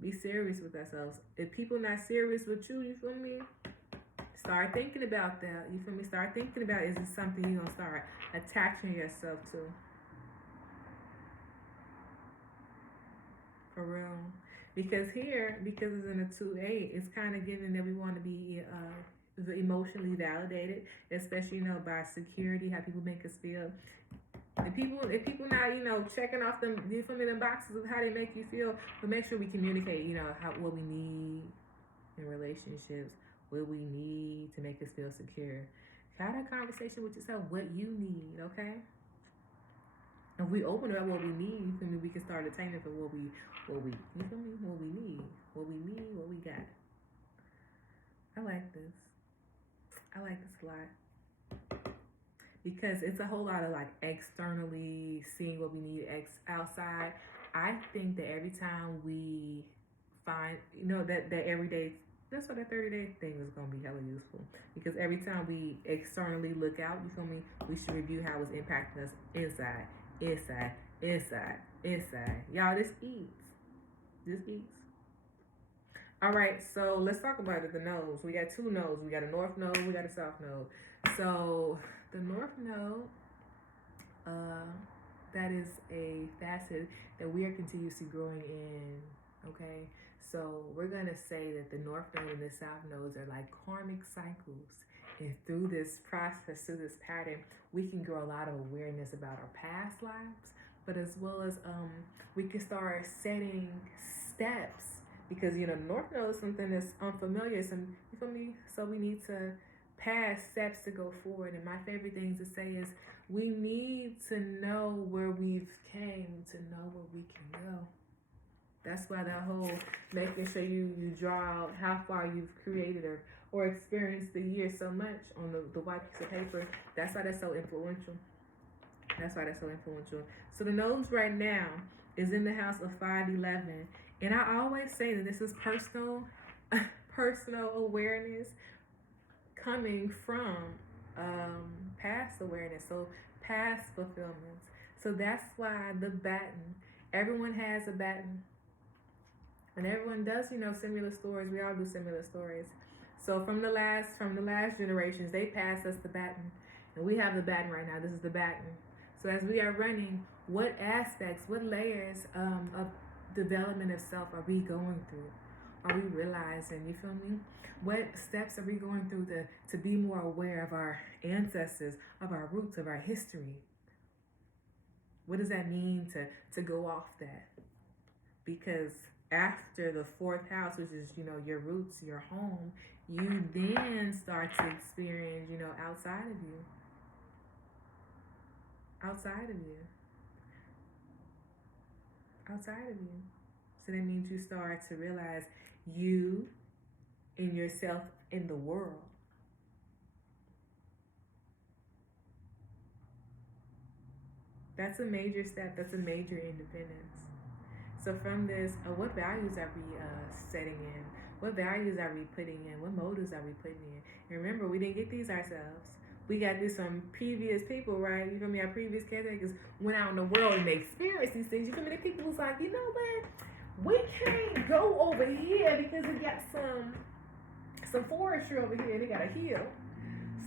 Be serious with ourselves. If people not serious with you, you feel me? Start thinking about that, you feel me? Start thinking about, is it something you're going to start attaching yourself to? For real. Because it's in a 2-8, it's kind of given that we want to be emotionally validated, especially, by security, how people make us feel. If people not, checking off them, you feel me, them boxes of how they make you feel, but make sure we communicate, what we need in relationships, what we need to make us feel secure. Have that conversation with yourself, what you need, okay? If we open up what we need, you feel me, we can start attaining for what we you feel me, what we need, what we got. I like this. I like this a lot. Because it's a whole lot of like externally seeing what we need outside. I think that every time we find, that every day, that's why that 30-day thing is going to be hella useful. Because every time we externally look out, you feel me, we should review how it's impacting us inside. Y'all, this eats. All right, so let's talk about it. The nodes. We got two nodes. We got a north node. We got a south node. So the north node, that is a facet that we are continuously growing in. Okay, so we're gonna say that the north node and the south nodes are like karmic cycles, and through this process, through this pattern, we can grow a lot of awareness about our past lives, but as well as we can start setting steps. Because, the North Node is something that's unfamiliar. You feel me? So we need to pass steps to go forward. And my favorite thing to say is we need to know where we've came to know where we can go. That's why that whole making sure you draw out how far you've created or experienced the year so much on the white piece of paper. That's why that's so influential. So the nodes right now is in the house of 511. And I always say that this is personal awareness coming from past awareness, so past fulfillments. So that's why the baton, everyone has a baton. And everyone does, similar stories. We all do similar stories. So from the last generations, they passed us the baton. And we have the baton right now. This is the baton. So as we are running, what aspects, what layers of development of self are we going through? Are we realizing, you feel me? What steps are we going through to be more aware of our ancestors, of our roots, of our history? What does that mean to go off that? Because after the fourth house, which is, your roots, your home, you then start to experience, outside of you. So that means you start to realize you and yourself in the world. That's a major step. That's a major independence. So from this, what values are we setting in? What values are we putting in? What motives are we putting in? And remember, we didn't get these ourselves. We got this from previous people, right? You feel me? Our previous caretakers went out in the world and they experienced these things. You feel me? The people was like, you know what? We can't go over here because we got some forestry over here. They got a hill.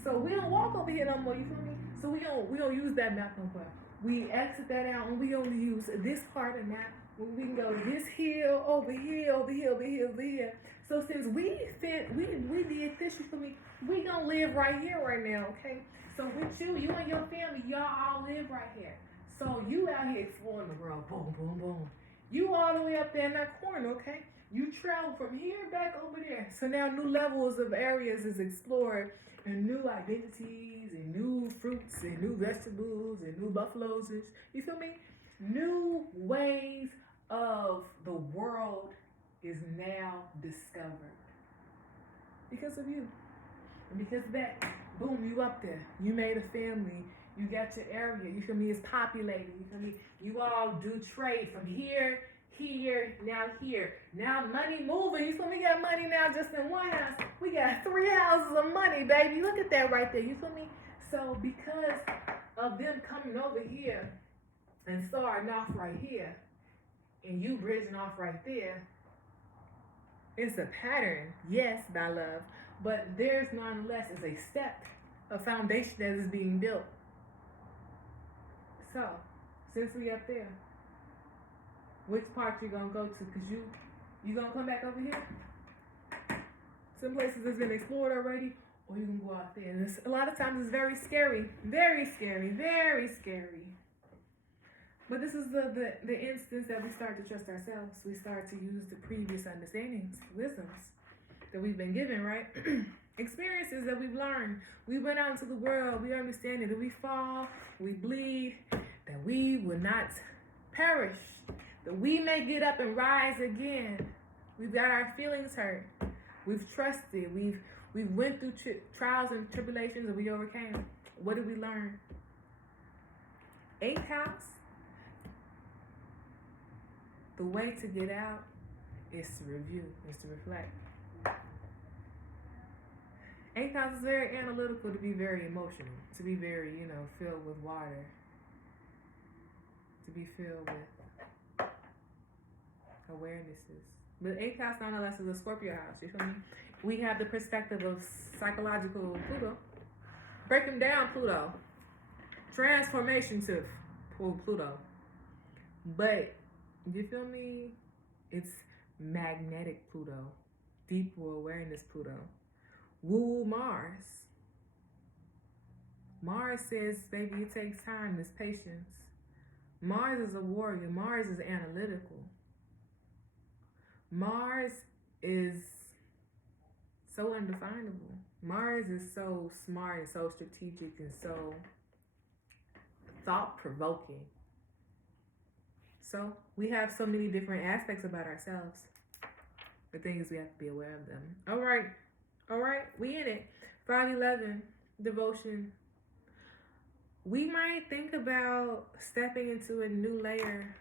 So we don't walk over here no more, you feel me? So we don't use that map no more. We exit that out and we only use this part of the map. We can go this hill, over here. So since we did this, you feel me? We gonna live right here right now, okay? So with you and your family, y'all all live right here. So you out here exploring the world, boom, boom, boom. You all the way up there in that corner, okay? You travel from here back over there. So now new levels of areas is explored, and new identities, and new fruits, and new vegetables, and new buffaloes. You feel me? New ways of the world is now discovered because of you. And because of that, boom, you up there. You made a family. You got your area. You feel me? It's populated. You feel me? You all do trade from here, now here. Now money moving. You feel me? We got money now just in one house. We got 3 houses of money, baby. Look at that right there. You feel me? So because of them coming over here and starting off right here, and you bridging off right there, it's a pattern, yes, my love, but there's nonetheless is a step, a foundation that is being built. So, since we up there, which part you gonna go to? Cause you gonna come back over here? Some places has been explored already, or you can go out there. And a lot of times it's very scary, very scary, very scary. But this is the instance that we start to trust ourselves. We start to use the previous understandings, wisdoms that we've been given, right? Experiences that we've learned. We went out into the world. We understand that if we fall, we bleed, that we will not perish, that we may get up and rise again. We've got our feelings hurt. We've trusted. We've went through trials and tribulations, and we overcame. What did we learn? 8th house. The way to get out is to review, is to reflect. 8th house is very analytical, to be very emotional, to be very, filled with water, to be filled with awarenesses. But 8th house nonetheless is a Scorpio house, you feel me? We have the perspective of psychological Pluto. Break them down, Pluto. Transformation to Pluto. But, you feel me? It's magnetic Pluto. Deeper awareness Pluto. Woo Mars. Mars says, baby, it takes time, it's patience. Mars is a warrior. Mars is analytical. Mars is so undefinable. Mars is so smart and so strategic and so thought-provoking. So we have so many different aspects about ourselves. The thing is, we have to be aware of them. All right, we in it. 511, devotion. We might think about stepping into a new layer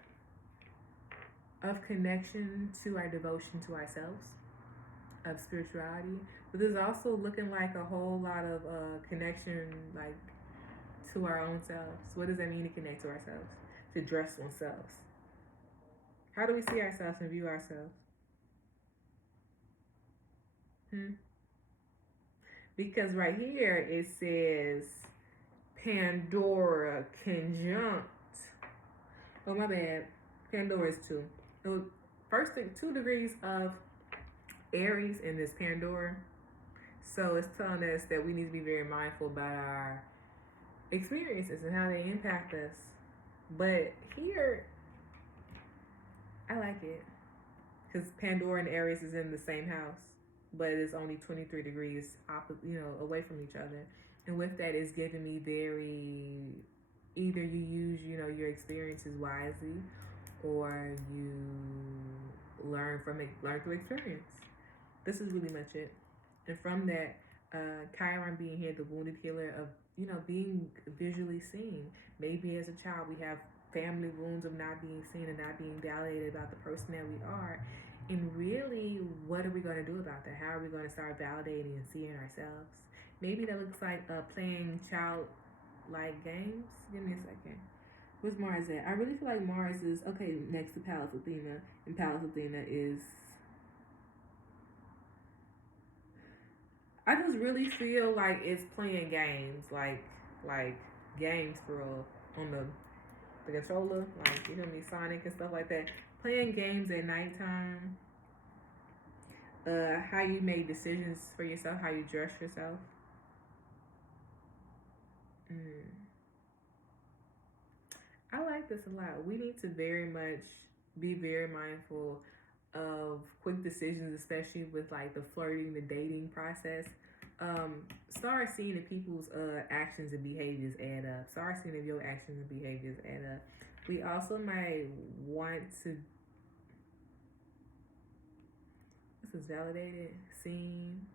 of connection to our devotion to ourselves, of spirituality. But there's also looking like a whole lot of connection, like, to our own selves. What does that mean to connect to ourselves? To dress oneself. How do we see ourselves and view ourselves? Because right here it says Pandora conjunct. Oh, my bad. Pandora is 2. The first 2 degrees of Aries in this Pandora. So it's telling us that we need to be very mindful about our experiences and how they impact us. But here, I like it. Because Pandora and Aries is in the same house. But it's only 23 degrees away from each other. And with that, it's giving me very, either you use, your experiences wisely, or you learn through experience. This is really much it. And from that, Chiron being here, the wounded healer of, being visually seen. Maybe as a child, we have family wounds of not being seen and not being validated about the person that we are. And really, what are we going to do about that? How are we going to start validating and seeing ourselves? Maybe that looks like playing childlike games. Give me a second. Where's Mars at? I really feel like Mars is, next to Pallas Athena. And Pallas Athena is... I just really feel like it's playing games. Like games for real. On the controller. Like, Sonic and stuff like that. Playing games at nighttime, how you make decisions for yourself, how you dress yourself. I like this a lot. We need to very much be very mindful of quick decisions, especially with like the flirting, the dating process. Start seeing if people's actions and behaviors add up. Start seeing if your actions and behaviors add up. We also might want to, this is validated, seen.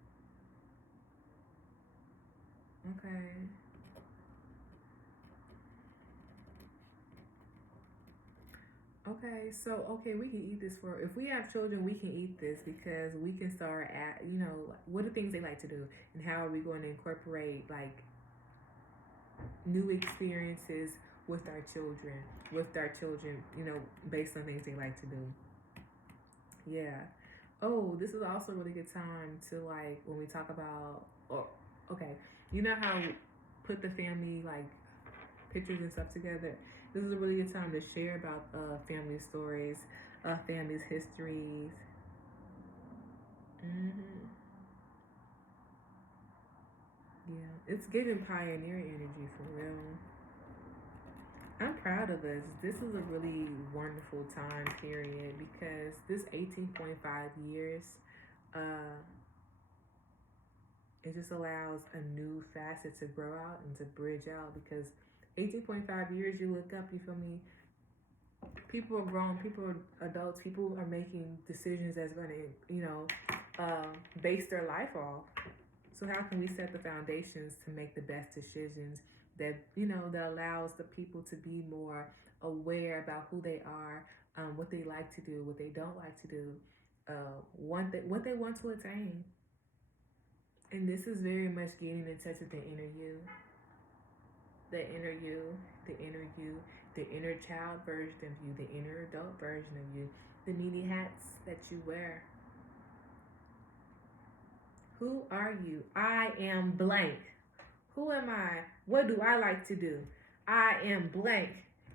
Okay, so, we can eat this if we have children, we can eat this because we can start at, what are things they like to do and how are we going to incorporate, like, new experiences with our children, based on things they like to do. Yeah. Oh, this is also a really good time to, like, when we talk about, how we put the family, like, pictures and stuff together. This is a really good time to share about family stories, family's histories. Yeah, it's giving pioneer energy for real. I'm proud of us. This is a really wonderful time period because this 18.5 years, uh, it just allows a new facet to grow out and to bridge out because 18.5 years, you look up, you feel me? People are grown, people are adults, people are making decisions that's going to, base their life off. So how can we set the foundations to make the best decisions that that allows the people to be more aware about who they are, what they like to do, what they don't like to do, what they want to attain. And this is very much getting in touch with the inner you, the inner you, the inner you, the inner child version of you, the inner adult version of you, the needy hats that you wear. Who are you? I am blank. Who am I? What do I like to do? I am blank.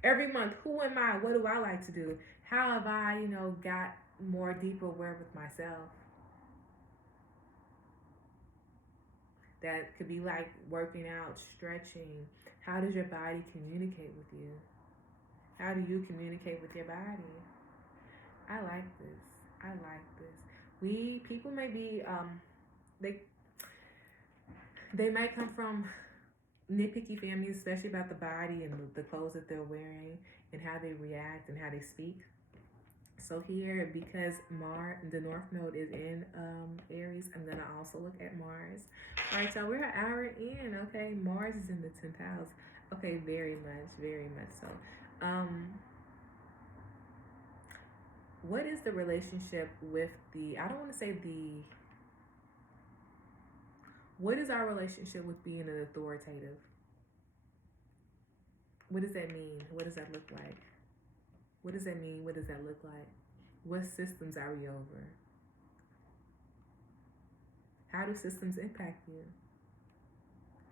Every month, who am I? What do I like to do? How have I, got more deeper aware with myself? That could be like working out, stretching. How does your body communicate with you? How do you communicate with your body? I like this. I like this. People may be they they might come from nitpicky families, especially about the body and the clothes that they're wearing and how they react and how they speak. So here, because the North Node is in Aries, I'm gonna also look at Mars. All right, y'all, we're an hour in. Okay, Mars is in the 10th house. Okay, very much so. What is the relationship with I don't want to say what is our relationship with being an authoritative? What does that mean? What does that look like? What does that mean? What does that look like? What systems are we over? How do systems impact you?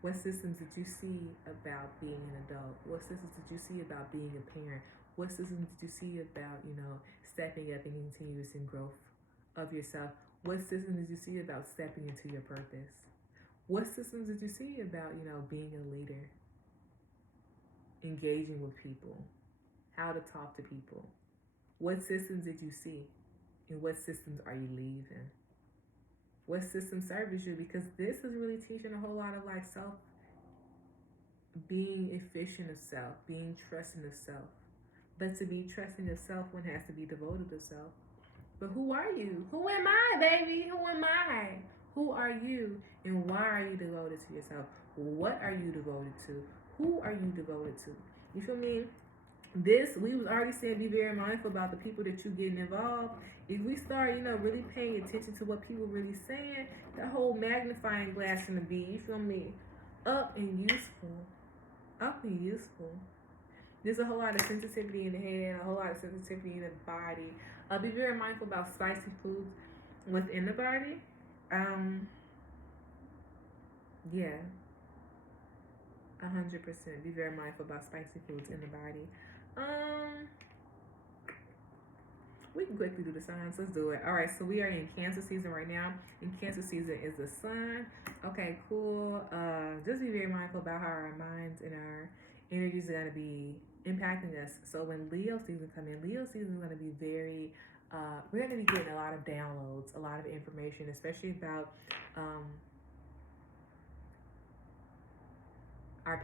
What systems did you see about being an adult? What systems did you see about being a parent? What systems did you see about, stepping up and continuous in growth of yourself? What systems did you see about stepping into your purpose? What systems did you see about, being a leader? Engaging with people? How to talk to people? What systems did you see? And what systems are you leaving? What system serves you? Because this is really teaching a whole lot of like self, being efficient of self, being trusting of self. But to be trusting of self, one has to be devoted to self. But who are you? Who am I, baby? Who am I? Who are you? And why are you devoted to yourself? What are you devoted to? Who are you devoted to? You feel me? We was already saying be very mindful about the people that you getting involved. If we start, really paying attention to what people really saying, that whole magnifying glass gonna be, you feel me, up and useful. Up and useful. There's a whole lot of sensitivity in the head, a whole lot of sensitivity in the body. Be very mindful about spicy foods within the body. Yeah, 100%. Be very mindful about spicy foods in the body. We can quickly do the signs. Let's do it. All right, so we are in Cancer season right now. In Cancer season is the sun. Okay, cool. Just be very mindful about how our minds and our energies are going to be impacting us. So when Leo season comes in, Leo season is going to be very, we're going to be getting a lot of downloads, a lot of information, especially about our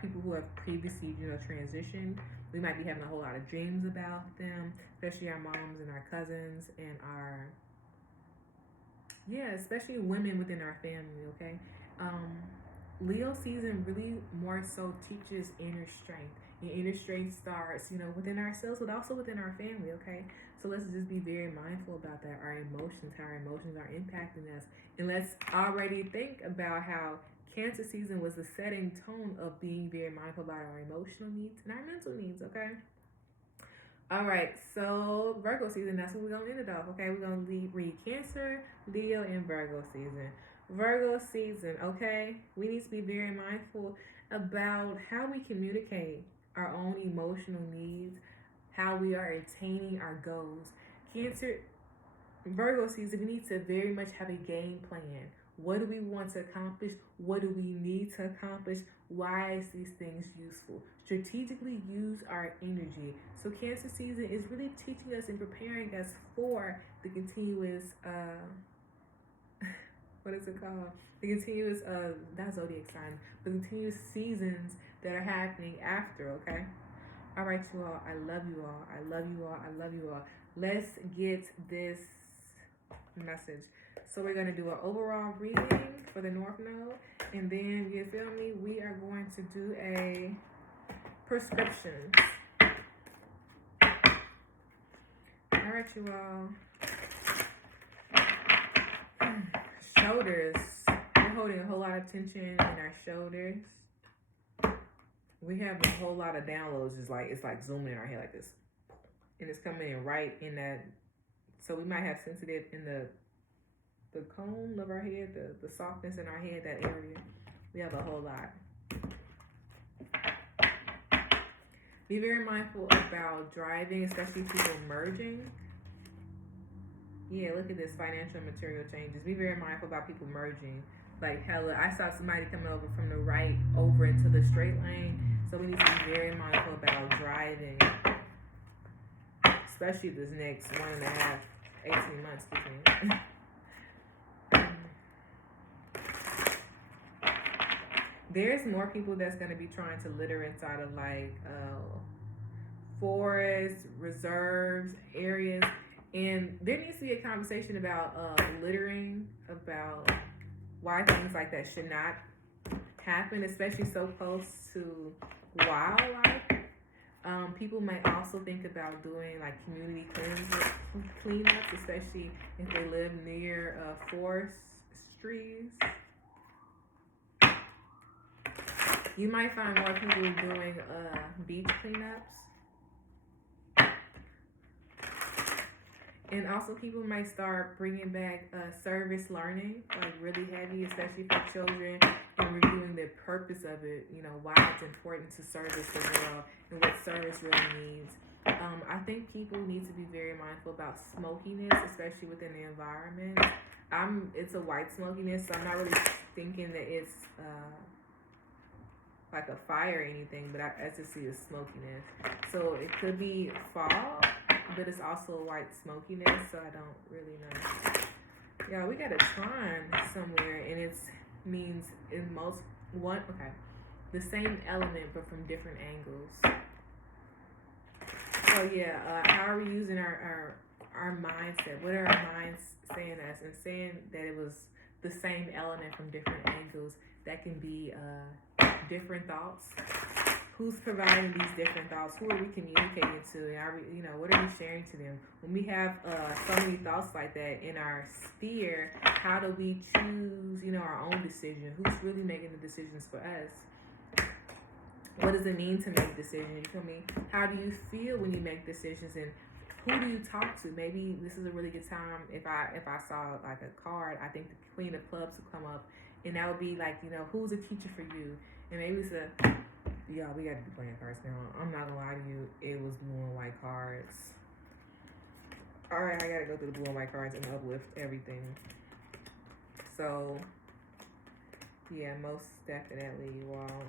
people who have previously, transitioned. We might be having a whole lot of dreams about them, especially our moms and our cousins and especially women within our family, okay? Leo season really more so teaches inner strength. And inner strength starts, within ourselves, but also within our family, okay? So let's just be very mindful about that, our emotions, how our emotions are impacting us. And let's already think about how Cancer season was the setting tone of being very mindful about our emotional needs and our mental needs, okay? All right, so Virgo season, that's what we're going to end it off, okay? We're going to read Cancer, Leo, and Virgo season. Virgo season, okay? We need to be very mindful about how we communicate our own emotional needs, how we are attaining our goals. Virgo season, we need to very much have a game plan. What do we want to accomplish? What do we need to accomplish? Why is these things useful? Strategically use our energy. So Cancer season is really teaching us and preparing us for the continuous, what is it called? The continuous, not zodiac sign, but continuous seasons that are happening after, okay? All right, you all. I love you all. I love you all. I love you all. Let's get this message. So we're going to do an overall reading for the North Node. And then, you feel me? We are going to do a prescription. All right, you all. Shoulders. We're holding a whole lot of tension in our shoulders. We have a whole lot of downloads. It's like zooming in our head like this. And it's coming in right in that. So we might have sensitive in the cone of our head, the softness in our head, that area. We have a whole lot. Be very mindful about driving, especially people merging. Yeah, look at this, financial and material changes. Be very mindful about people merging. Like hella, I saw somebody coming over from the right over into the straight lane. So we need to be very mindful about driving. Especially this next 1.5, 18 months between. There's more people that's going to be trying to litter inside of like forests, reserves, areas. And there needs to be a conversation about littering, about why things like that should not happen, especially so close to wildlife. People might also think about doing like community cleanups, especially if they live near forestries. You might find more people doing beach cleanups. And also people might start bringing back service learning, like really heavy, especially for children, and reviewing the purpose of it, you know, why it's important to service the world and what service really means. I think people need to be very mindful about smokiness, especially within the environment. It's a white smokiness, so I'm not really thinking that it's like a fire or anything, but I just see the smokiness. So it could be fog, but it's also white smokiness, so I don't really know. Yeah, we got a trine somewhere, and it means in the same element, but from different angles. So yeah, how are we using our mindset? What are our minds saying us? And saying that it was the same element from different angles, that can be different thoughts. Who's providing these different thoughts? Who are we communicating to? And are we, what are we sharing to them? When we have so many thoughts like that in our sphere, how do we choose, our own decision? Who's really making the decisions for us? What does it mean to make decisions? You feel me? How do you feel when you make decisions? And who do you talk to? Maybe this is a really good time. If I saw like a card, I think the Queen of Clubs would come up, and that would be like, who's a teacher for you? And maybe it's y'all, we got to be playing cards now. I'm not gonna lie to you, it was blue and white cards. All right, I gotta go through the blue and white cards and uplift everything. So, yeah, most definitely, you all.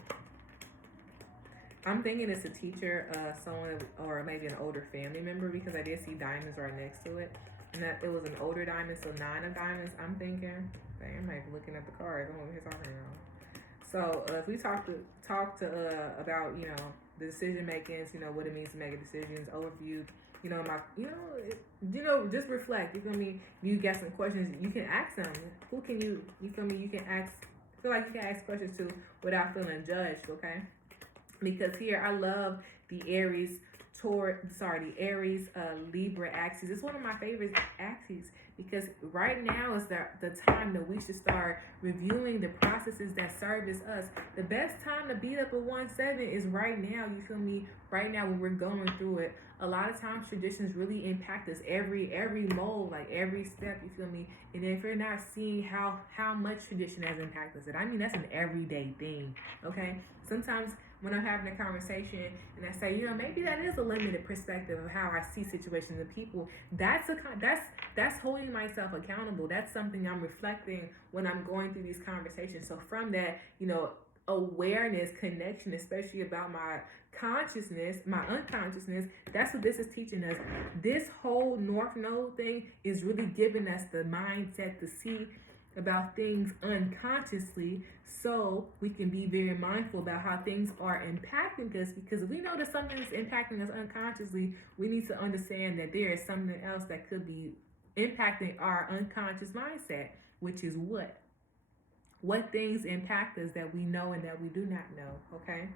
I'm thinking it's a teacher, someone, or maybe an older family member, because I did see diamonds right next to it. And that it was an older diamond, so 9 of diamonds, I'm thinking. Dang, I'm like looking at the cards. I'm over here talking now. So if we talk about, the decision makings, what it means to make decisions, overview, just reflect. You feel me? You got some questions, you can ask them. Who can you feel me? You can ask, feel like you can ask questions to without feeling judged, okay? Because here, I love the Aries, Libra axis. It's one of my favorite axes, because right now is the time that we should start reviewing the processes that service us. The best time to beat up a 1-7 is right now, you feel me? Right now when we're going through it. A lot of times traditions really impact us every mold, like every step, you feel me? And if you're not seeing how much tradition has impacted us, I mean, that's an everyday thing, okay? Sometimes when I'm having a conversation and I say, you know, maybe that is a limited perspective of how I see situations and people. That's holding myself accountable. That's something I'm reflecting when I'm going through these conversations. So from that, you know, awareness, connection, especially about my consciousness, my unconsciousness, that's what this is teaching us. This whole North Node thing is really giving us the mindset to see about things unconsciously, so we can be very mindful about how things are impacting us, because if we know that something is impacting us unconsciously, we need to understand that there is something else that could be impacting our unconscious mindset, which is what things impact us that we know and that we do not know. Okay,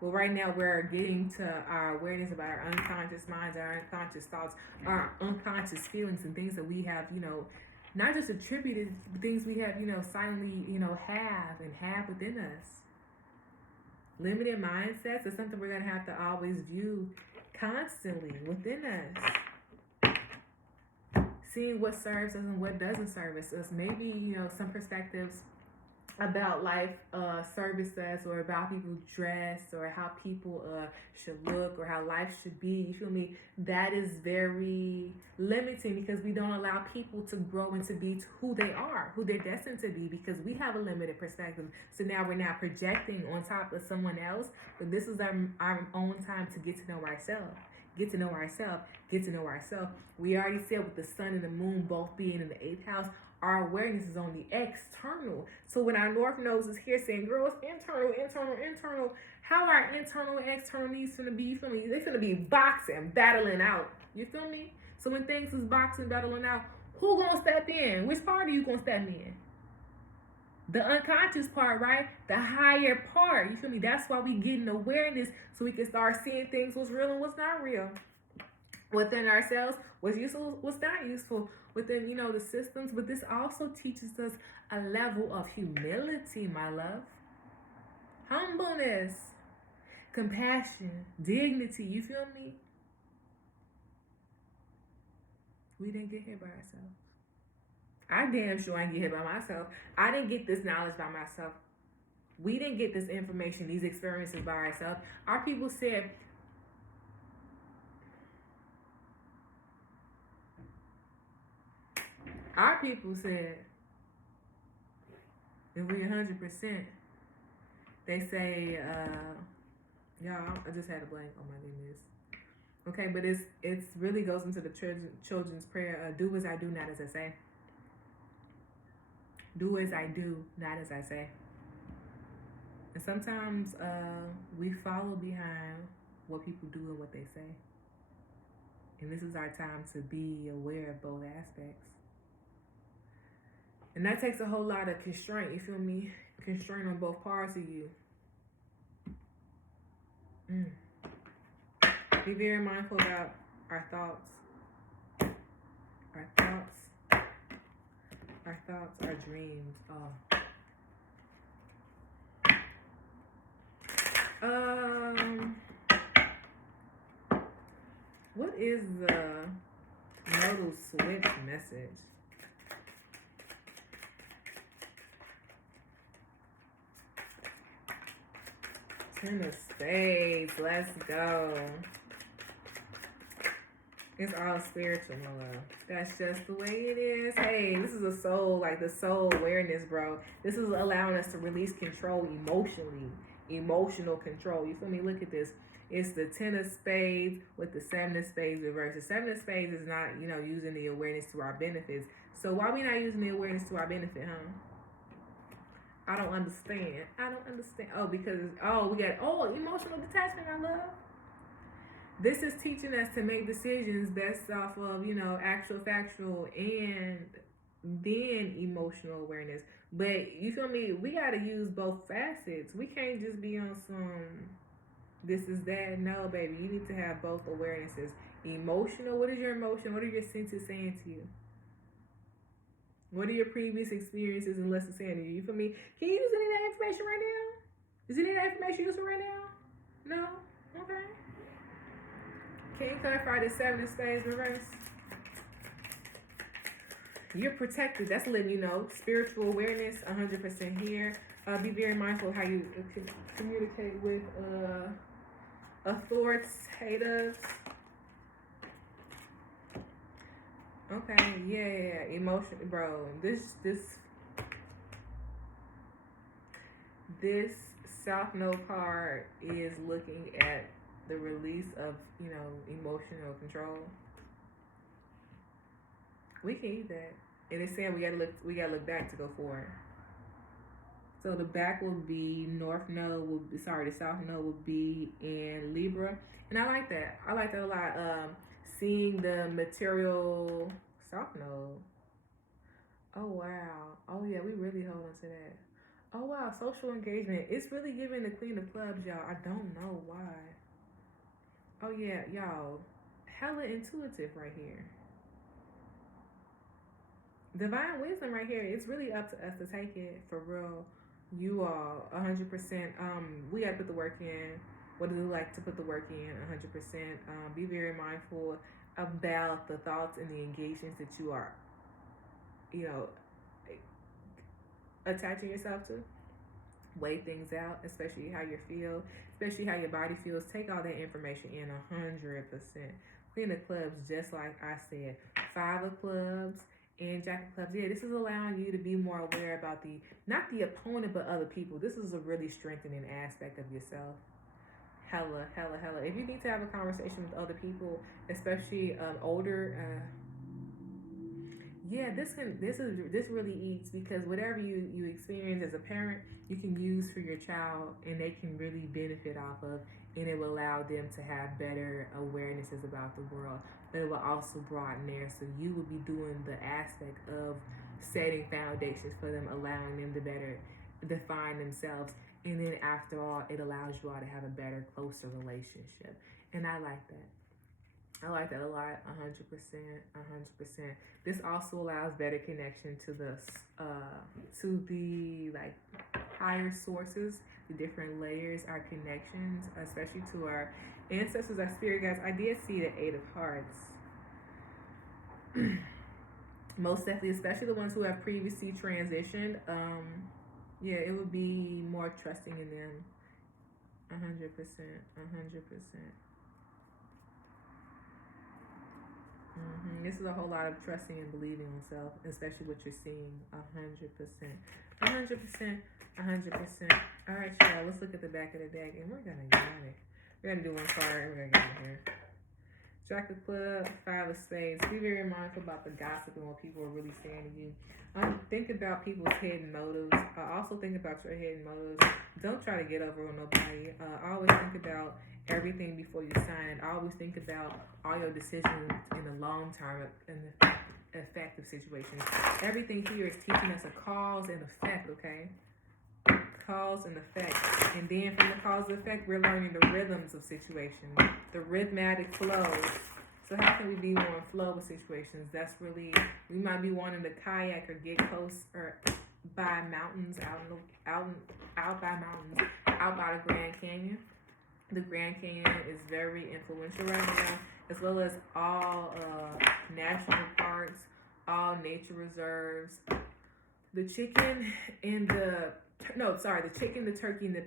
well, right now we're getting to our awareness about our unconscious minds, our unconscious thoughts, our unconscious feelings, and things that we have, you know, not just attributed, but things we have, you know, silently, you know, have within us. Limited mindsets is something we're going to have to always view constantly within us. Seeing what serves us and what doesn't serve us. Maybe, you know, some perspectives about life service us, or about people dress, or how people should look, or how life should be. You feel me? That is very limiting, because we don't allow people to grow and to be who they are, who they're destined to be, because we have a limited perspective. So now we're not projecting on top of someone else, but this is our own time to get to know ourselves. Get to know ourselves. We already said with the sun and the moon both being in the 8th house, our awareness is on the external. So when our North Node is here saying, girl, it's internal, how our internal and external needs gonna be, you feel me? They're gonna be boxing, battling out. You feel me? So when things is boxing, battling out, who gonna step in? Which part are you gonna step in? The unconscious part, right? The higher part. You feel me? That's why we get an awareness, so we can start seeing things, what's real and what's not real. Within ourselves, what's useful, what's not useful, within, you know, the systems. But this also teaches us a level of humility, my love. Humbleness, compassion, dignity, you feel me? We didn't get here by ourselves. I damn sure ain't get here by myself. I didn't get this knowledge by myself. We didn't get this information, these experiences by ourselves. Our people said, if we 100%, they say, y'all, I just had a blank. Oh my goodness. Okay, but it's really goes into the children's prayer. Do as I do, not as I say. Do as I do, not as I say. And sometimes we follow behind what people do and what they say. And this is our time to be aware of both aspects. And that takes a whole lot of constraint, you feel me? Constraint on both parts of you. Be very mindful about our thoughts. Our dreams. What is the nodal switch message? Ten of Spades. Let's go. It's all spiritual, my love. That's just the way it is. Hey, this is a soul, like the soul awareness, bro. This is allowing us to release control emotionally. Emotional control. You feel me? Look at this. It's the 10 of Spades with the 7 of Spades reversed. The 7 of Spades is not, you know, using the awareness to our benefits. So why we not using the awareness to our benefit, huh? I don't understand. Oh, because, we got, emotional detachment, I love. This is teaching us to make decisions based off of, you know, actual, factual, and then emotional awareness. But, you feel me? We got to use both facets. We can't just be on some, this is that. No, baby. You need to have both awarenesses. Emotional, what is your emotion? What are your senses saying to you? What are your previous experiences and lessons saying to you? You feel me? Can you use any of that information right now? Is any of that information useful right now? No? Okay. Can you clarify the 7 of Spades reverse? You're protected. That's letting you know. Spiritual awareness, 100% here. Be very mindful of how you communicate with authoritators. Okay, yeah, emotion, bro. This South Node card is looking at the release of, emotional control. We can eat that, and it's saying we gotta look back to go forward. So the back will be North Node. The South Node will be in Libra, and I like that. I like that a lot. Seeing the material South Node. Oh wow. Oh yeah, we really hold on to that. Oh wow, social engagement. It's really giving the Queen of Clubs, y'all. I don't know why. Oh yeah, y'all. Hella intuitive right here. Divine wisdom right here. It's really up to us to take it for real. You all, 100%. We gotta put the work in. What do we like to put the work in? 100%. Be very mindful about the thoughts and the engagements that you are, attaching yourself to. Weigh things out, especially how you feel, especially how your body feels. Take all that information in 100%. Queen of Clubs, just like I said, 5 of Clubs and Jack of Clubs. Yeah, this is allowing you to be more aware about not the opponent, but other people. This is a really strengthening aspect of yourself. Hella. If you need to have a conversation with other people, especially older, yeah, this really eats, because whatever you experience as a parent, you can use for your child, and they can really benefit off of, and it will allow them to have better awarenesses about the world. But it will also broaden there, so you will be doing the aspect of setting foundations for them, allowing them to better define themselves, and then after all, it allows you all to have a better, closer relationship. And I like that. I like that a lot, 100%. This also allows better connection to the like higher sources, the different layers, our connections, especially to our ancestors, our spirit guides. I did see the 8 of Hearts. Most definitely, especially the ones who have previously transitioned. Yeah, it would be more trusting in them. 100%. This is a whole lot of trusting and believing in self, especially what you're seeing. 100%. All right, y'all. Let's look at the back of the deck, and we're gonna get it. We're gonna do one card, and we're gonna get out of here. Jack of Clubs, 5 of Spades. Be very mindful about the gossip and what people are really saying to you. Think about people's hidden motives. Also think about your hidden motives. Don't try to get over on nobody. Always think about everything before you sign it. Always think about all your decisions in the long term and the effective situations. Everything here is teaching us a cause and effect, okay? Cause and effect. And then from the cause and effect, we're learning the rhythms of situations, the rhythmic flows. So how can we be more in flow with situations? That's really, we might be wanting to kayak or get close or by mountains, out by the Grand Canyon. The Grand Canyon is very influential right now, as well as all national parks, all nature reserves. The chicken and the chicken, the turkey, and the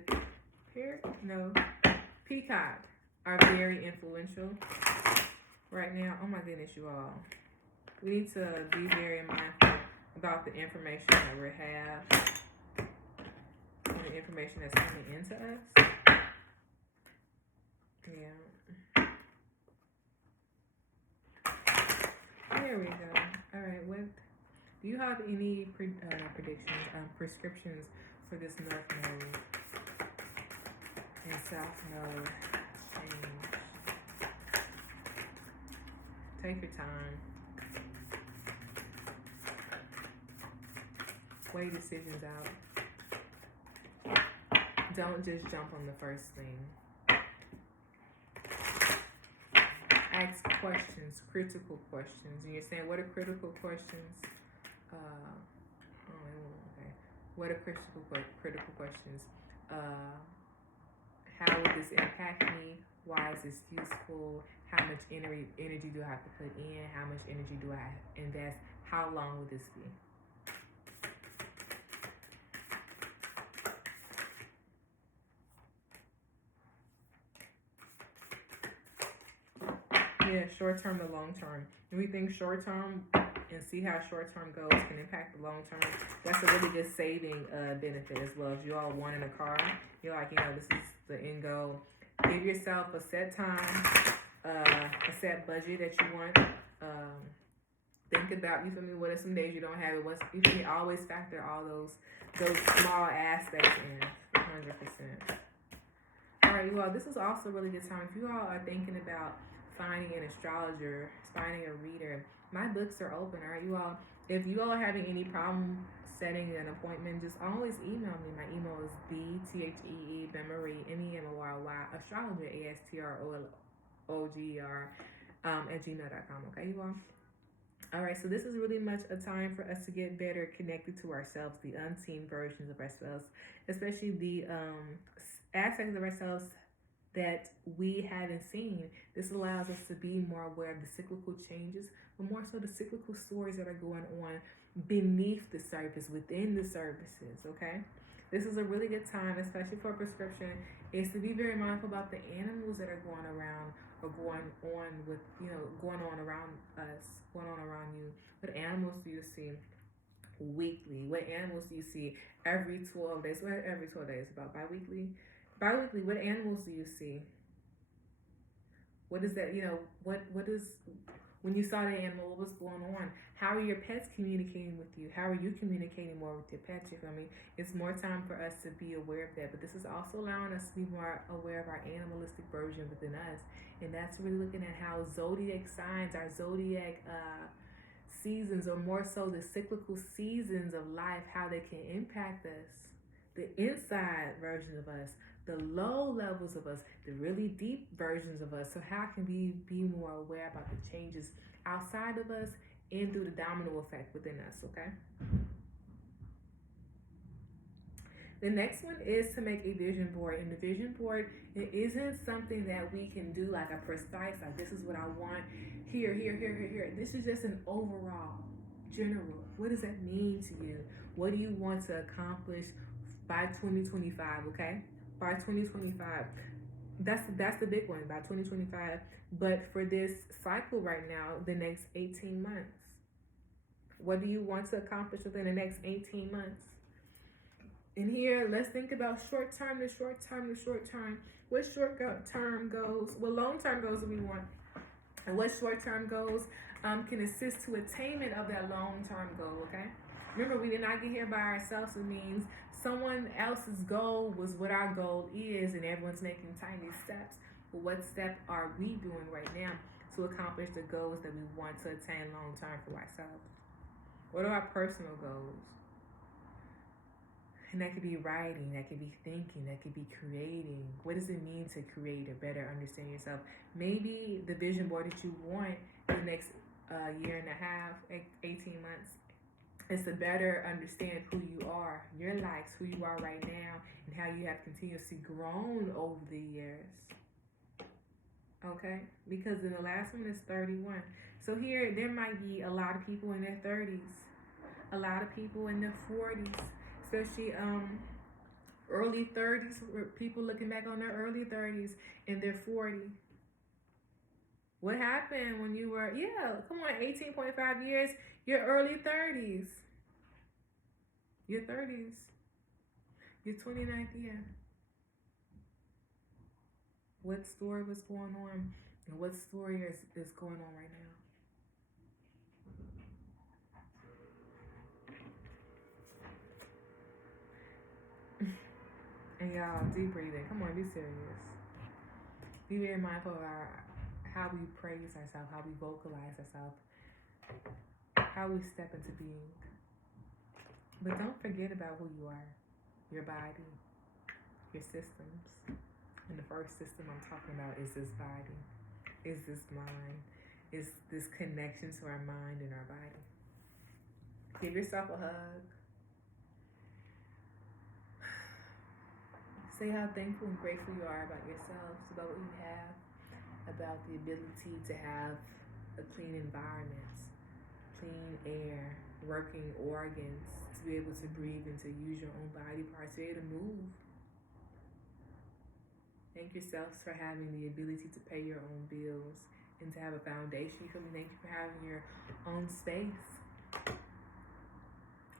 peacock are very influential right now. Oh my goodness, you all. We need to be very mindful about the information that we have and the information that's coming into us. Yeah. There we go. All right. What do you have any predictions, prescriptions for this North Node and South Node change? Take your time. Weigh decisions out. Don't just jump on the first thing. Ask questions, critical questions. And you're saying, what are critical questions? Okay. What are critical questions? How will this impact me? Why is this useful? How much energy do I have to put in? How much energy do I invest? How long will this be? Yeah, short term to long term. When we think short term and see how short term goals can impact the long term, that's a really good saving benefit as well. If you all wanting a car, you're like, this is the end goal. Give yourself a set time, a set budget that you want. Think about, you feel me, what are some days you don't have it? You feel me, always factor all those small aspects in 100%. All right, you all, this is also a really good time. If you all are thinking about finding an astrologer, finding a reader, my books are open. All right, you all, if you all are having any problem setting an appointment, just always email me. My email is BTHEE MEMORY astrologer ASTROLOGER at gmail.com. Okay, you all. All right, so this is really much a time for us to get better connected to ourselves, the unseen versions of ourselves, especially the aspects of ourselves that we haven't seen. This allows us to be more aware of the cyclical changes, but more so the cyclical stories that are going on beneath the surface, within the surfaces, okay? This is a really good time, especially for a prescription, is to be very mindful about the animals that are going around or going on with, going on around us, going on around you. What animals do you see weekly? What animals do you see every 12 days? What every 12 days? About bi-weekly? Bi-weekly, what animals do you see? What is that, what is, when you saw the animal, what was going on? How are your pets communicating with you? How are you communicating more with your pets? You feel me? It's more time for us to be aware of that. But this is also allowing us to be more aware of our animalistic version within us. And that's really looking at how zodiac signs, our zodiac seasons, or more so the cyclical seasons of life, how they can impact us. The inside version of us, the low levels of us, the really deep versions of us. So how can we be more aware about the changes outside of us and through the domino effect within us, okay? The next one is to make a vision board. And the vision board, it isn't something that we can do like a precise, like this is what I want, here. This is just an overall, general. What does that mean to you? What do you want to accomplish by 2025, okay? By 2025. That's the big one, by 2025. But for this cycle right now, the next 18 months. What do you want to accomplish within the next 18 months? And here, let's think about short term to short term to short term. What short term goals, what long term goals do we want? And what short term goals can assist to attainment of that long term goal, okay? Remember, we did not get here by ourselves. It means someone else's goal was what our goal is, and everyone's making tiny steps. But what step are we doing right now to accomplish the goals that we want to attain long term for ourselves? What are our personal goals? And that could be writing, that could be thinking, that could be creating. What does it mean to create or better understand yourself? Maybe the vision board that you want in the next year and a half, 18 months, is to better understand who you are, your likes, who you are right now, and how you have continuously grown over the years. Okay? Because in the last one is 31. So here, there might be a lot of people in their 30s, a lot of people in their 40s, especially early 30s, people looking back on their early 30s and their 40. What happened when you were, 18.5 years, your early 30s. Your 30s. Your 29th year. What story was going on and what story is going on right now? And y'all, deep breathing. Come on, be serious. Be very mindful of how we praise ourselves, how we vocalize ourselves, how we step into being. But don't forget about who you are, your body, your systems. And the first system I'm talking about is this body, is this mind, is this connection to our mind and our body. Give yourself a hug. Say how thankful and grateful you are about yourselves, about what you have, about the ability to have a clean environment, clean air, working organs, to be able to breathe and to use your own body parts, to be able to move. Thank yourselves for having the ability to pay your own bills and to have a foundation. You feel me? Thank you for having your own space.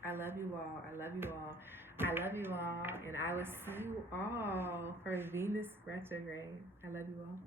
I love you all. I love you all. I love you all. And I will see you all for Venus retrograde. I love you all.